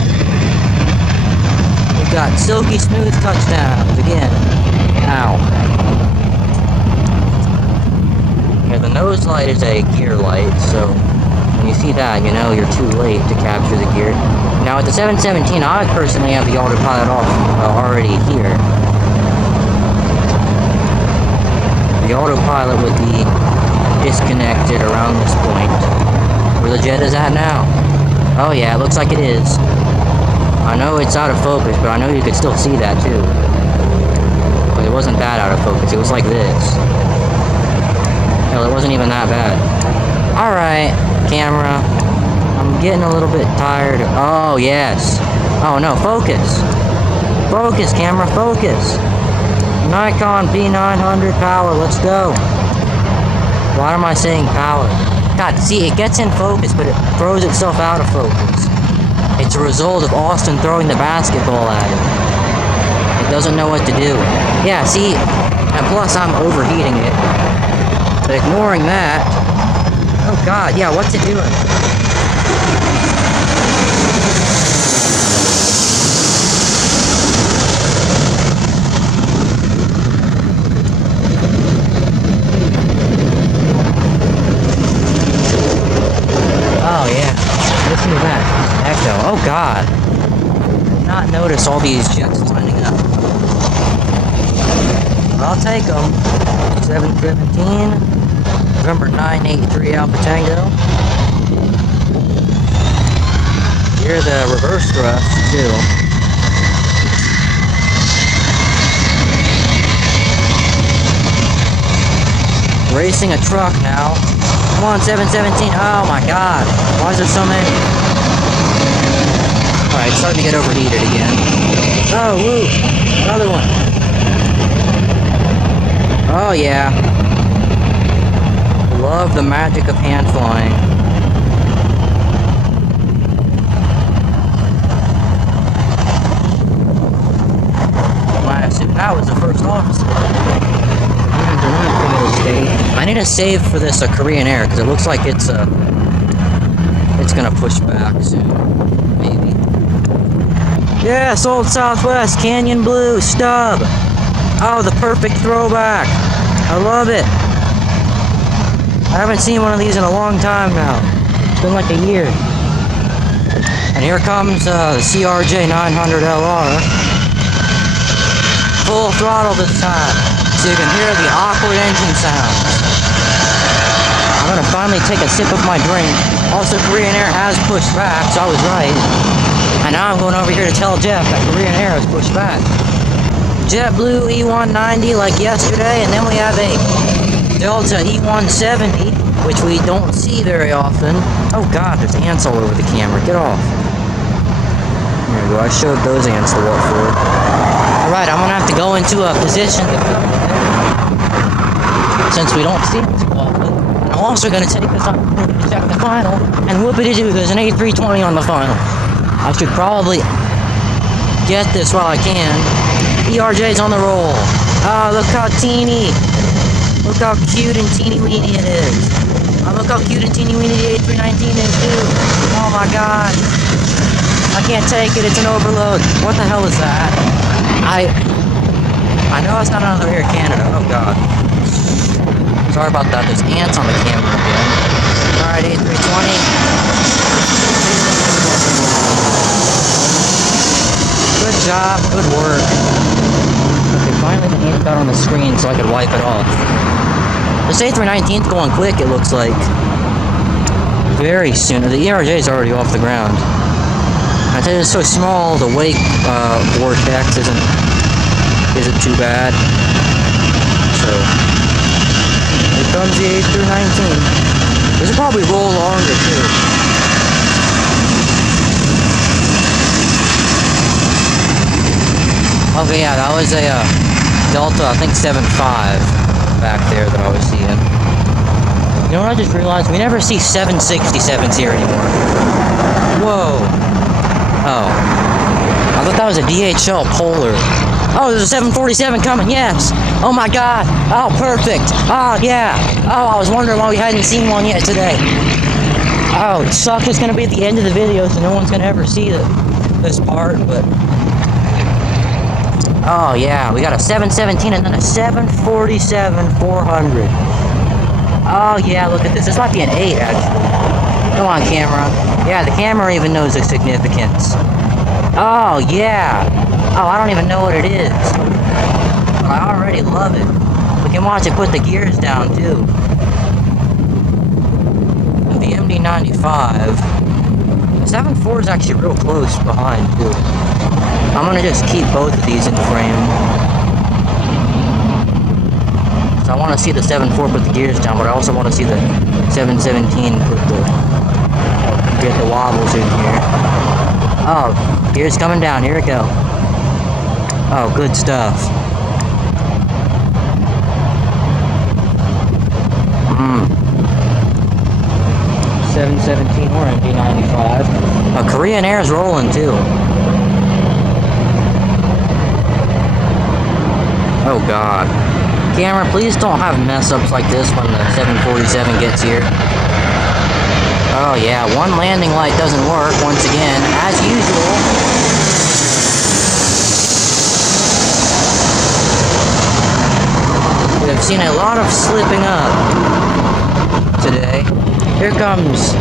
We've got silky smooth touchdowns again. Ow. Yeah, the nose light is a gear light, so when you see that, you know you're too late to capture the gear. Now with the 717, I personally have the autopilot off already here. The autopilot would be disconnected around this point. Where the jet is at now. Oh yeah, it looks like it is. I know it's out of focus, but I know you could still see that too. But it wasn't that out of focus, it was like this. Hell, it wasn't even that bad. Alright, camera. I'm getting a little bit tired. Oh, yes. Oh no, focus. Focus, camera, focus. Nikon P900 power, let's go. Why am I saying power? God, see, it gets in focus, but it throws itself out of focus. It's a result of Austin throwing the basketball at it. It doesn't know what to do. Yeah, see, and plus I'm overheating it. But ignoring that, oh God, yeah, what's it doing? Oh yeah, listen to that echo. Oh God, did not notice all these jets lining up. But I'll take them. 717, November 983 Alpha Tango. Hear the reverse thrust too. Racing a truck now. Come on, 717. Oh my God. Why is there so many? Alright, it's starting to get overheated again. Oh, woo. Another one. Oh, yeah. Love the magic of hand flying. I assume that was the first officer. I need a save for this Korean Air because it looks like it's gonna push back soon, maybe. Yeah, Old Southwest Canyon Blue stub. Oh, the perfect throwback. I love it. I haven't seen one of these in a long time now. It's been like a year. And here comes the CRJ 900LR. Full throttle this time, so you can hear the awkward engine sounds. I'm gonna finally take a sip of my drink. Also, Korean Air has pushed back, so I was right. And now I'm going over here to tell Jeff that Korean Air has pushed back. JetBlue E190 like yesterday, and then we have a Delta E170, which we don't see very often. Oh God, there's ants all over the camera. Get off. There we go. I showed those ants the what for. Alright, I'm gonna have to go into a position since we don't see it too often. And I'm also gonna take this opportunity to check the final, and whoopity-doo, there's an A320 on the final. I should probably get this while I can. ERJ's on the roll. Ah, look how teeny. Look how cute and teeny-weeny it is. Look how cute and teeny-weeny the A319 is too. Oh my God. I can't take it, it's an overload. What the hell is that? I know it's not another Air Canada. Oh God. Sorry about that. There's ants on the camera again. Alright, A320. Good job. Good work. Okay, finally the ant got on the screen so I could wipe it off. This A319's going quick, it looks like. very soon. The ERJ is already off the ground. I tell you, it's so small, the wake vortex isn't too bad. So, here comes the 8 through 19. This will probably roll longer too. Okay, yeah, that was a Delta, I think 7.5 back there that I was seeing. You know what I just realized? We never see 767s here anymore. Whoa. Oh. I thought that was a DHL Polar. Oh, there's a 747 coming, yes! Oh my god! Oh, perfect! Oh, yeah! Oh, I was wondering why we hadn't seen one yet today. Oh, it sucks it's gonna be at the end of the video, so no one's gonna ever see this part, but... Oh, yeah, we got a 717 and then a 747-400. Oh, yeah, look at this. This might be an 8, actually. Come on, camera. Yeah, the camera even knows the significance. Oh, yeah. Oh, I don't even know what it is. But I already love it. We can watch it put the gears down, too. And the MD-95. The 7.4 is actually real close behind, too. I'm gonna just keep both of these in frame. So I want to see the 7.4 put the gears down, but I also want to see the 717 get the wobbles in here. Oh, gears coming down. Here we go. Oh, good stuff. 717 or MD-95. Korean Air's rolling too. Oh god. Camera, please don't have mess ups like this when the 747 gets here. Oh yeah, one landing light doesn't work once again, as usual. We've seen a lot of slipping up today. Here comes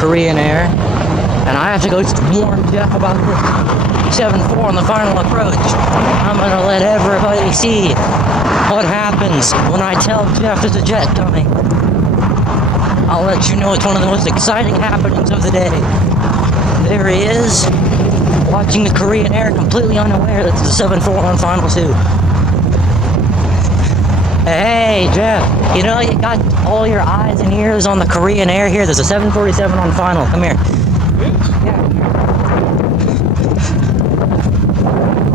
Korean Air, and I have to go warn Jeff about the 7.4 on the final approach. I'm gonna let everybody see what happens when I tell Jeff there's a jet coming. I'll let you know it's one of the most exciting happenings of the day. There he is, watching the Korean Air completely unaware that there's a 7.4 on final 2. Hey, Jeff, you know you got all your eyes and ears on the Korean Air here. There's a 747 on final. Come here. Yeah.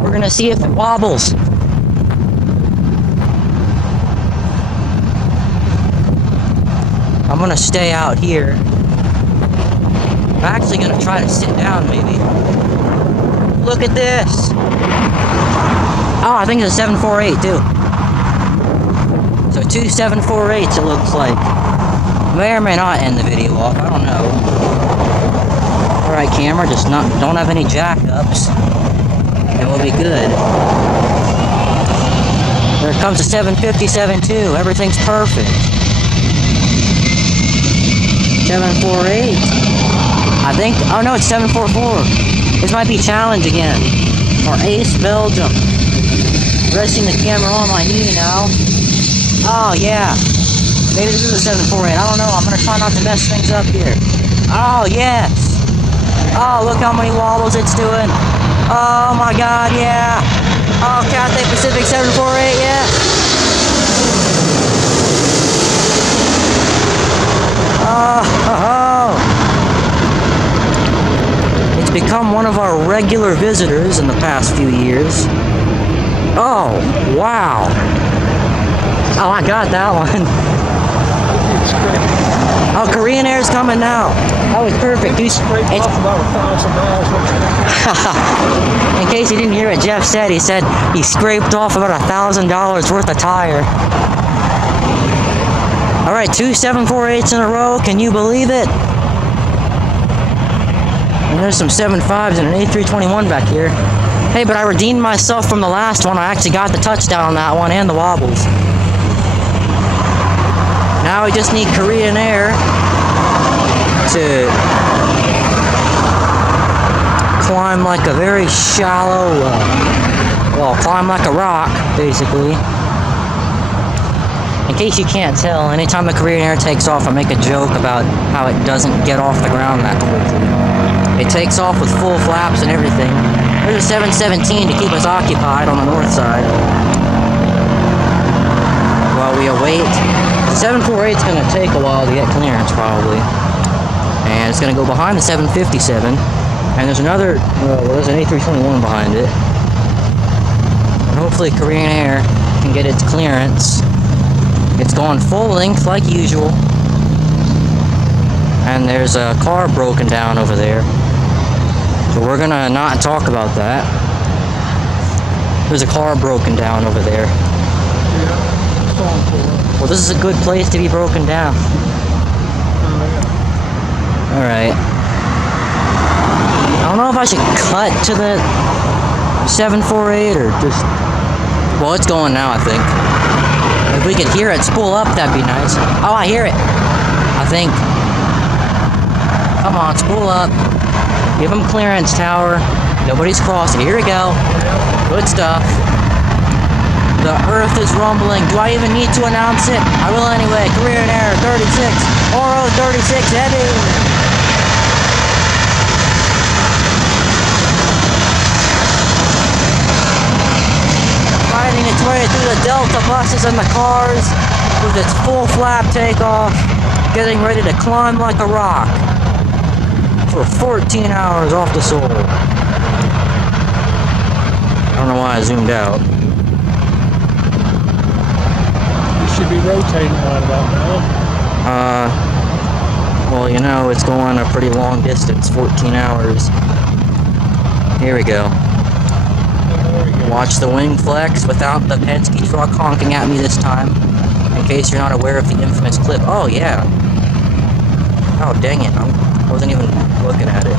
We're gonna see if it wobbles. I'm gonna stay out here. I'm actually gonna try to sit down, maybe. Look at this. Oh, I think it's a 748 too. So 2 748s it looks like. May or may not end the video off, I don't know. Alright, camera, just don't have any jackups. And we'll be good. There comes a 757 too. Everything's perfect. 748. I think, oh no, it's 744. This might be challenge again. Or Ace Belgium. Resting the camera on my knee now. Oh yeah. Maybe this is a 748. I don't know. I'm gonna try not to mess things up here. Oh yes. Oh, look how many wobbles it's doing. Oh my god, yeah. Oh, KATL Pacific 748, yeah. Oh. It's become one of our regular visitors in the past few years. Oh, wow. Oh, I got that one. Oh, Korean Air's coming now. That was perfect. It's off about $1,000. In case you didn't hear what Jeff said, he said he scraped off about $1,000 worth of tire. All right, 2 748s in a row. Can you believe it? And there's some 7.5s and an A321 back here. Hey, but I redeemed myself from the last one. I actually got the touchdown on that one and the wobbles. Now we just need Korean Air to climb like a very shallow, well, climb like a rock, basically. In case you can't tell, anytime a Korean Air takes off, I make a joke about how it doesn't get off the ground that quickly. It takes off with full flaps and everything. There's a 717 to keep us occupied on the north side while we await. The 748 is going to take a while to get clearance, probably. And it's going to go behind the 757. And there's another, there's an A321 behind it. And hopefully Korean Air can get its clearance. It's going full length like usual. And there's a car broken down over there. So we're gonna not talk about that. There's a car broken down over there. Well, this is a good place to be broken down. Alright. I don't know if I should cut to the 748 or just... Well, it's going now, I think. If we could hear it spool up, that'd be nice. Oh, I hear it. I think. Come on, spool up. Give them clearance, tower. Nobody's crossing. Here we go. Good stuff. The earth is rumbling. Do I even need to announce it? I will anyway. Korean Air 36. Oro 36 heavy. Fighting its way through the Delta buses and the cars with its full flap takeoff, getting ready to climb like a rock for 14 hours off the Seoul. I don't know why I zoomed out. You should be rotating right about now. Well, you know, it's going a pretty long distance, 14 hours. Here we go. Watch the wing flex without the Penske truck honking at me this time. In case you're not aware of the infamous clip. Oh, yeah. Oh, dang it. I wasn't even looking at it.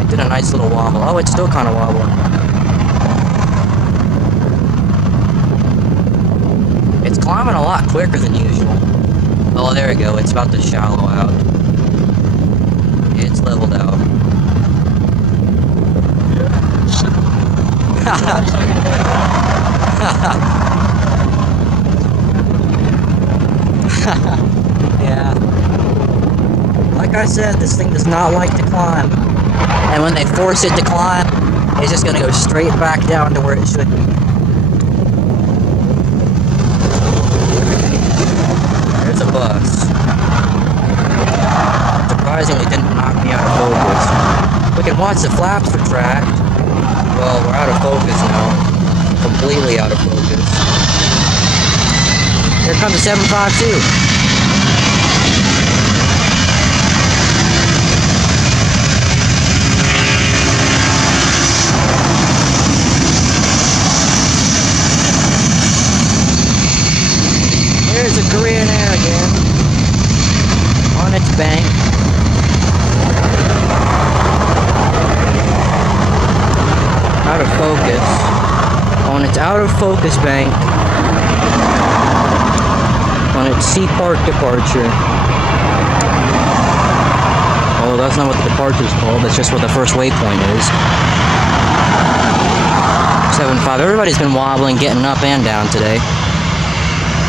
It did a nice little wobble. Oh, it's still kind of wobbling. It's climbing a lot quicker than usual. Oh, there we go. It's about to shallow out. It's leveled out. Yeah. Like I said, this thing does not like to climb. And when they force it to climb, it's just gonna go straight back down to where it should be. There's a bus. Surprisingly didn't knock me out of focus. We can watch the flaps retract. Well, we're out of focus now. Completely out of focus. Here comes the 752. Here's a Korean Air again. On its bank. Out of focus. On its out of focus bank. On its Sea Park departure. Oh, that's not what the departure is called. That's just what the first waypoint is. 7.5. Everybody's been wobbling, getting up and down today.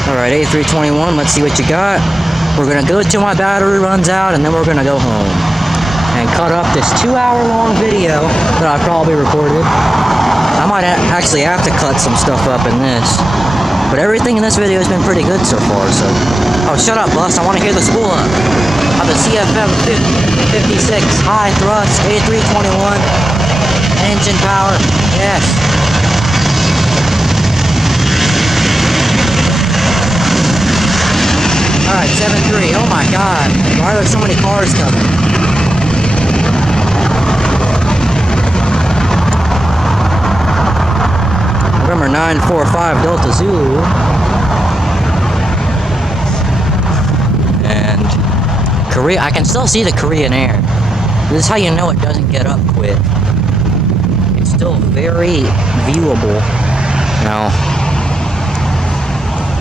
Alright, A321, let's see what you got. We're gonna go till my battery runs out, and then we're gonna go home. And cut up this 2-hour-long video that I probably recorded. I might actually have to cut some stuff up in this. But everything in this video has been pretty good so far, so... Oh, shut up, bus. I want to hear the spool up. Of the CFM 56 high thrust A321 engine power. Yes. Alright, 7.3. Oh my god. Why are there so many cars coming? November 945 Delta Zulu. And Korea, I can still see the Korean Air. This is how you know it doesn't get up quick. It's still very viewable. Now,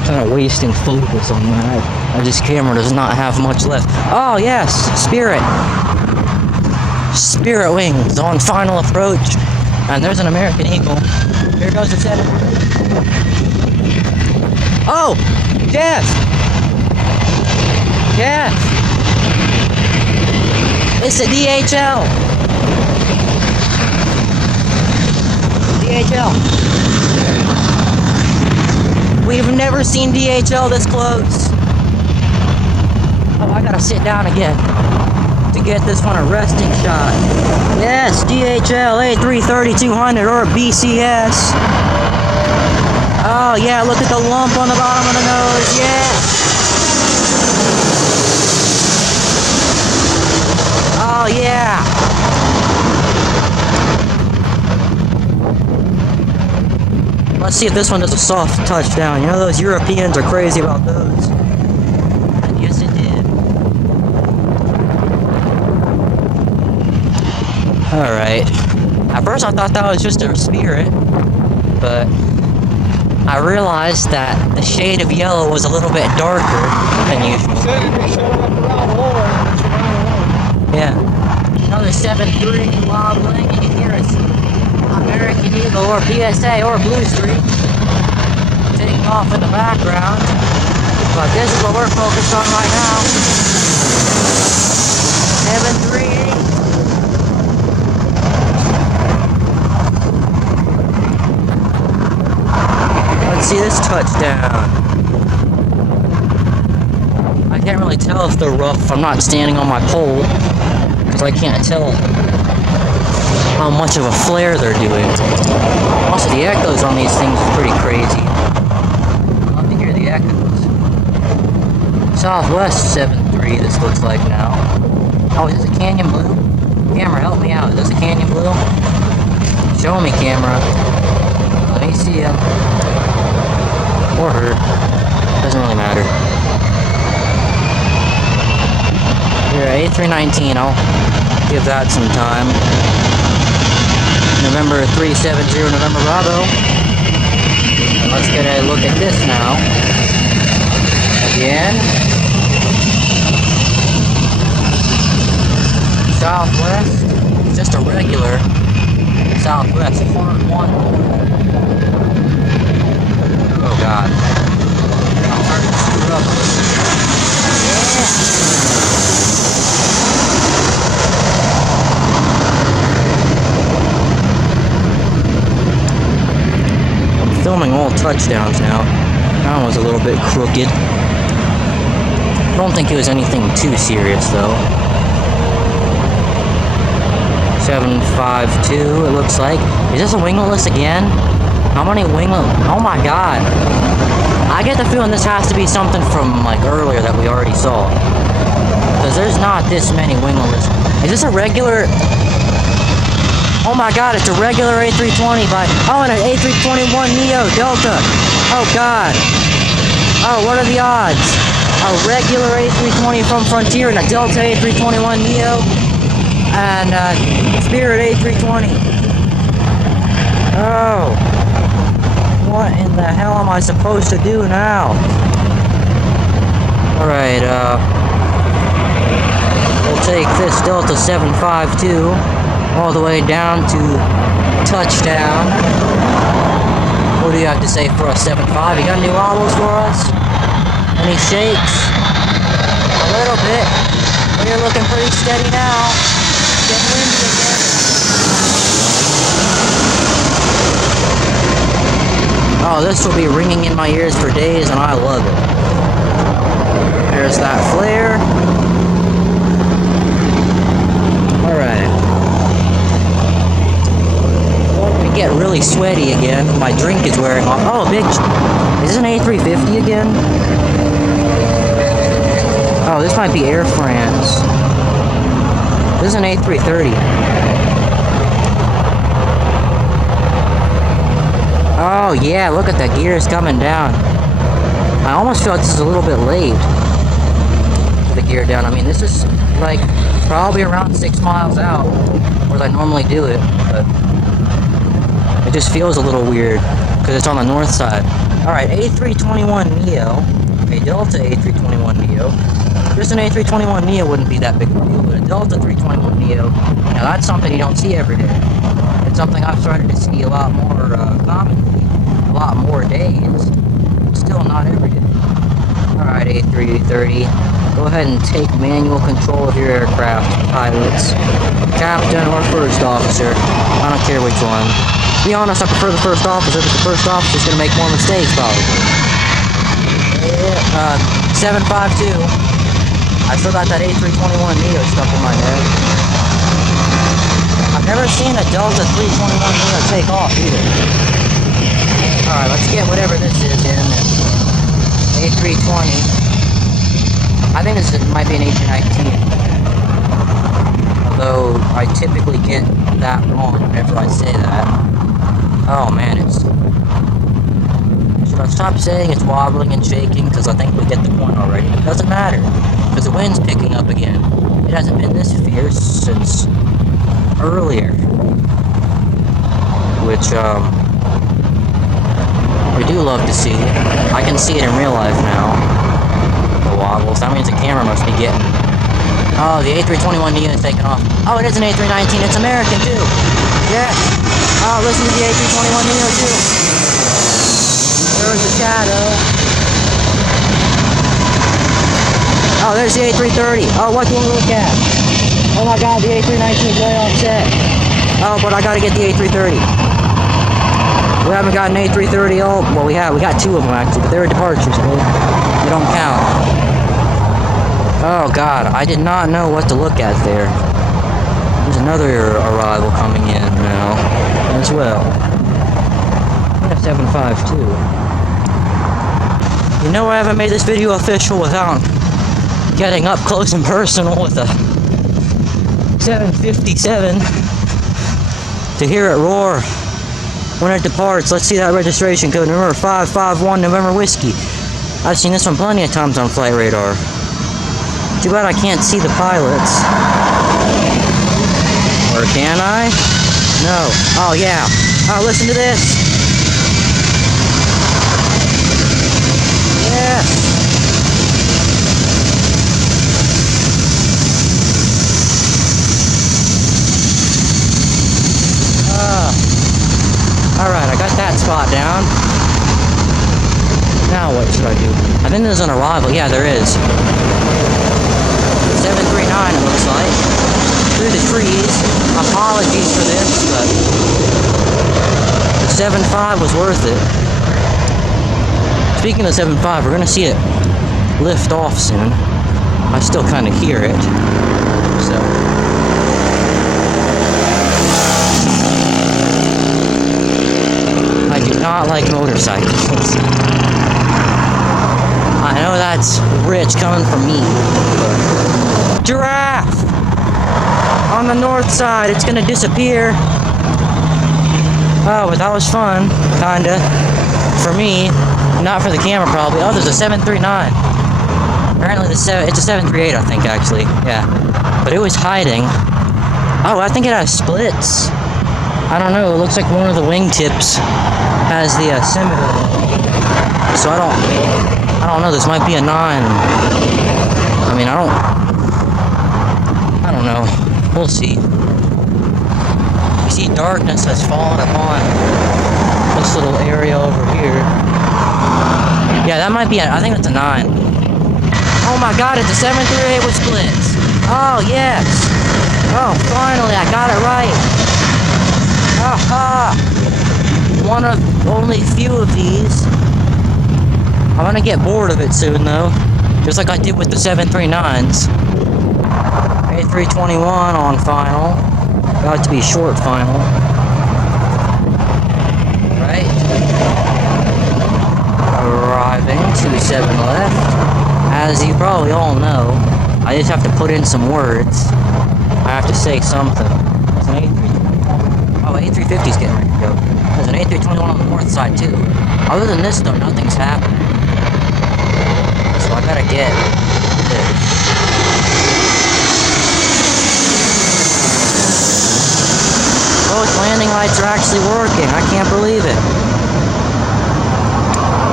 kind of wasting focus on that. This camera does not have much left. Oh yes, Spirit. Spirit Wings on final approach. And there's an American Eagle. Here goes the 7. Oh! Jeff! Jeff! It's the DHL! DHL. We've never seen DHL this close. Oh, I gotta sit down again to get this one a resting shot. Yes, DHL A330-200 or BCS. Oh yeah, look at the lump on the bottom of the nose. Yes. Oh yeah. Let's see if this one does a soft touchdown. You know those Europeans are crazy about those. And yes, it did. Alright. At first I thought that was just a spirit, but I realized that the shade of yellow was a little bit darker than usual. Said it'd be showing up around the hole and she ran away. Yeah. Another 7-3 wobbling, and you hear us. American Eagle or PSA or Blue Street taking off in the background, but this is what we're focused on right now. 738. Let's see this touchdown. I can't really tell if they're rough. I'm not standing on my pole because I can't tell how much of a flare they're doing. Also, the echoes on these things is pretty crazy. I love to hear the echoes. Southwest 7.3, this looks like now. Oh, is this a Canyon Blue? Camera, help me out. Is this a Canyon Blue? Show me, camera. Let me see him. Or her. Doesn't really matter. Here, A319, I'll give that some time. November 370, November Bravo. Let's get a look at this now. Again. Southwest. It's just a regular Southwest. 4-1. Oh God. I'm starting to screw up. Yeah. Filming all touchdowns now. That one was a little bit crooked. I don't think it was anything too serious though. 752 it looks like. Is this a wingless again? How many winglet? Oh my God. I get the feeling this has to be something from like earlier that we already saw. Because there's not this many winglets. Is this a regular? Oh my God, it's a regular A320 by, oh, and an A321 Neo Delta. Oh God. Oh, what are the odds? A regular A320 from Frontier and a Delta A321 Neo and a Spirit A320. Oh. What in the hell am I supposed to do now? Alright, we'll take this Delta 752 all the way down to touchdown. What do you have to say for a 7.5? You got any wobbles for us? Any shakes? A little bit. But you're looking pretty steady now. Getting windy again. Oh, this will be ringing in my ears for days, and I love it. There's that flare. Alright. Get really sweaty again. My drink is wearing off. Oh, big. Is this an A350 again? Oh, this might be Air France. This is an A330. Oh, yeah, look at the gears coming down. I almost feel like this is a little bit late for the gear down. I mean, this is like probably around 6 miles out where I normally do it, but it just feels a little weird because it's on the north side. Alright, A321 Neo. A Delta A321 Neo. Just an A321 Neo wouldn't be that big of a deal, but a Delta 321 Neo, now that's something you don't see every day. It's something I've started to see a lot more commonly, a lot more days. still not everything. Alright, A330. Go ahead and take manual control of your aircraft, pilots. Captain or first officer. I don't care which one. To be honest, I prefer the first officer, but the first officer's gonna make more mistakes, probably. 752. I still got that A321neo stuck in my head. I've never seen a Delta 321neo take off, either. Alright, let's get whatever this is in. A320. I think this might be an A319. Although, I typically get that wrong whenever I say that. Oh man, should I stop saying it's wobbling and shaking? Because I think we get the point already. It doesn't matter. Because the wind's picking up again. It hasn't been this fierce since earlier. Which, we do love to see. I can see it in real life now. The wobbles. That means the camera must be getting... Oh, the A321neo is taking off. Oh, it is an A319. It's American, too. Yes. Oh, listen to the A321neo, too. There's the shadow. Oh, there's the A330. Oh, what do you want to look at? Oh my god, the A319 is way offset. Oh, but I gotta get the A330. We haven't got an A330. Oh, well, we got two of them actually, but they're departures, dude. They don't count. Oh god, I did not know what to look at there. There's another arrival coming in now, as well. F752. You know I haven't made this video official without getting up close and personal with a 757 to hear it roar when it departs. Let's see that registration code. Remember, 551 November Whiskey. I've seen this one plenty of times on flight radar. Too bad I can't see the pilots. Or can I? No. Oh yeah. Oh, listen to this. Yes. Alright, I got that spot down. Now what should I do? I think there's an arrival. Yeah, there is. 739 it looks like. Through the trees. Apologies for this, but the 7.5 was worth it. Speaking of 7.5, we're gonna see it lift off soon. I still kind of hear it. So I do not like motorcycles. I know that's rich coming from me, but... Giraffe! On the north side, it's gonna disappear. Oh, but that was fun, kinda. For me, not for the camera probably. Oh, there's a 739. Apparently it's a 738, I think, actually. Yeah. But it was hiding. Oh, I think it has splits. I don't know, it looks like one of the wingtips has the similar. So I don't know, this might be a 9. I mean, I don't know. We'll see. You see darkness has fallen upon this little area over here. Yeah, that might be I think it's a 9. Oh my god, it's a 738 with splits. Oh, yes. Oh, finally, I got it right. Aha! One of only few of these. I'm gonna get bored of it soon, though. Just like I did with the 739s. A321 on final. About to be short final. Right. Arriving, 27 left. As you probably all know, I just have to put in some words. I have to say something. It's an A320. Oh, A350's getting ready to go. There's an A321 on the north side, too. Other than this, though, nothing's happening. So I gotta get this. Both landing lights are actually working. I can't believe it.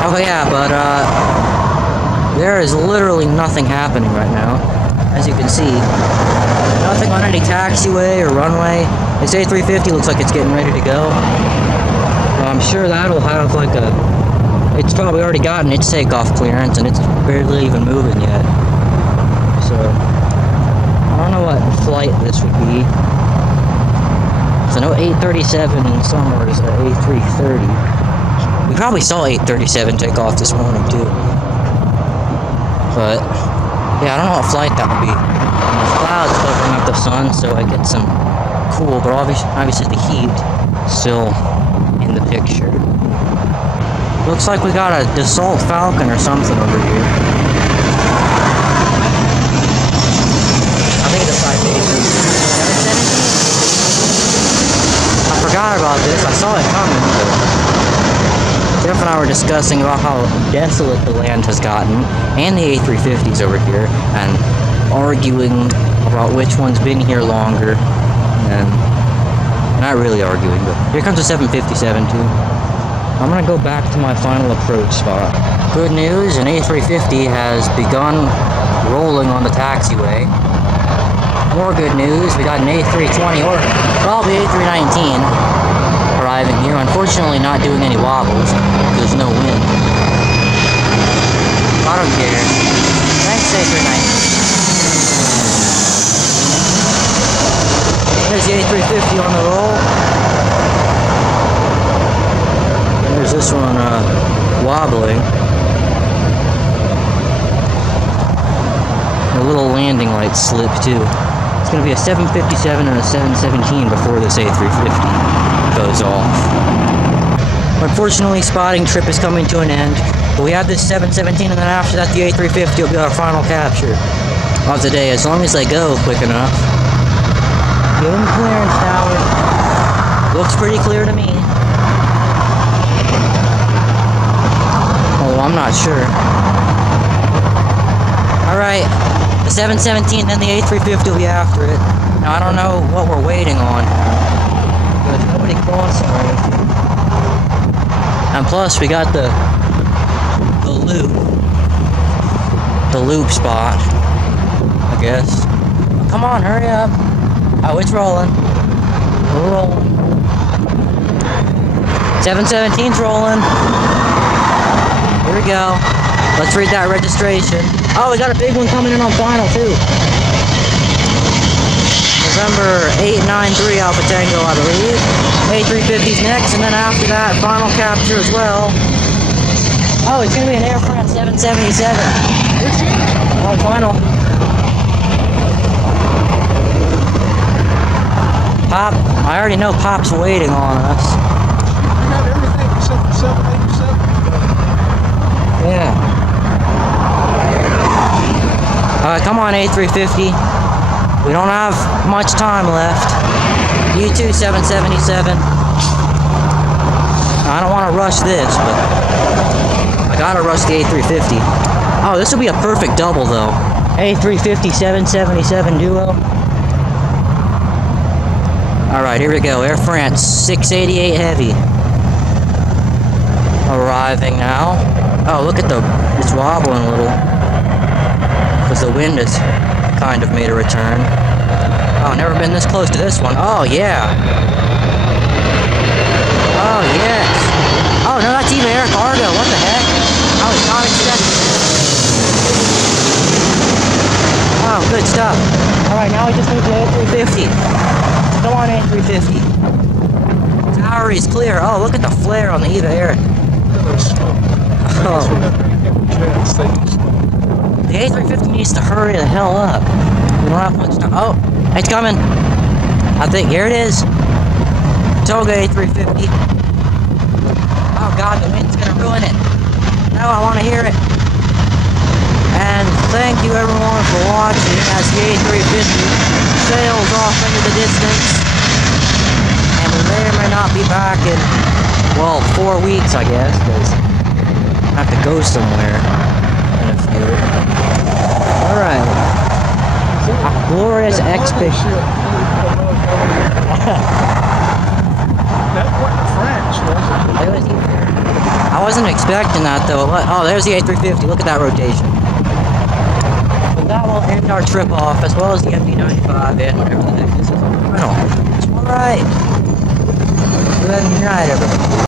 Oh yeah, but there is literally nothing happening right now. As you can see. Nothing on any taxiway or runway. This A350 looks like it's getting ready to go. I'm sure that'll have like a it's probably already gotten its takeoff clearance and it's barely even moving yet. So, I don't know what flight this would be. So I know 837 in summer is an A330. We probably saw 837 take off this morning too. But, yeah, I don't know what flight that would be. There's clouds covering up the sun, so I get some cool, but obviously the heat still in the picture. Looks like we got a Dassault Falcon or something over here. I think it's a Citation. 717? I forgot about this. I saw it coming, but Jeff and I were discussing about how desolate the land has gotten, and the A350s over here, and arguing about which one's been here longer. And not really arguing, but here comes a 757 too. I'm gonna go back to my final approach spot. Good news, an A350 has begun rolling on the taxiway. More good news, we got an A320 or probably A319 arriving here. Unfortunately not doing any wobbles. There's no wind. I don't care. Thanks, A319. There's the A350 on the roll. And there's this one wobbling. A little landing light slip too. It's going to be a 757 and a 717 before this A350 goes off. Unfortunately, spotting trip is coming to an end. But we have this 717 and then after that the A350 will be our final capture of the day, as long as they go quick enough. Give him clearance, tower. Looks pretty clear to me. Oh, I'm not sure. Alright, the 717 and the A350 will be after it. Now, I don't know what we're waiting on. There's nobody crossing or anything. And plus, we got the loop spot, I guess. Come on, hurry up. Oh, it's rolling. We're rolling. 717's rolling. Here we go. Let's read that registration. Oh, we got a big one coming in on final, too. November 893 Alpha Tango, I believe. A350's next, and then after that, final capture as well. Oh, it's going to be an Air France 777. On final. Pop, I already know Pop's waiting on us. We got everything except the 787. Yeah. Alright, come on, A350. We don't have much time left. You too, 777. I don't want to rush this, but I gotta rush the A350. Oh, this will be a perfect double, though. A350, 777 duo. Alright, here we go. Air France 688 Heavy. Arriving now. Oh, look at it's wobbling a little. Because the wind has kind of made a return. Oh, never been this close to this one. Oh, yeah. Oh, yes. Oh, no, that's even air cargo. What the heck? I was not expecting it. Oh, good stuff. Alright, now we just need the A350. Come on, A350. Tower is clear. Oh, look at the flare on the EVA Air. Oh. The A350 needs to hurry the hell up. We don't have much time. Oh, it's coming. I think, here it is. Toga A350. Oh God, the wind's gonna ruin it. No, I want to hear it. And thank you everyone for watching as the A350 sails off into the distance. And we may or may not be back in, well, 4 weeks, I guess, because I have to go somewhere in a few. Alright. A glorious expedition. That wasn't French, was it? I wasn't expecting that, though. Oh, there's the A350. Look at that rotation. But that will end our trip off, as well as the MD-95 and whatever the heck this is. Alright. Good night, everybody.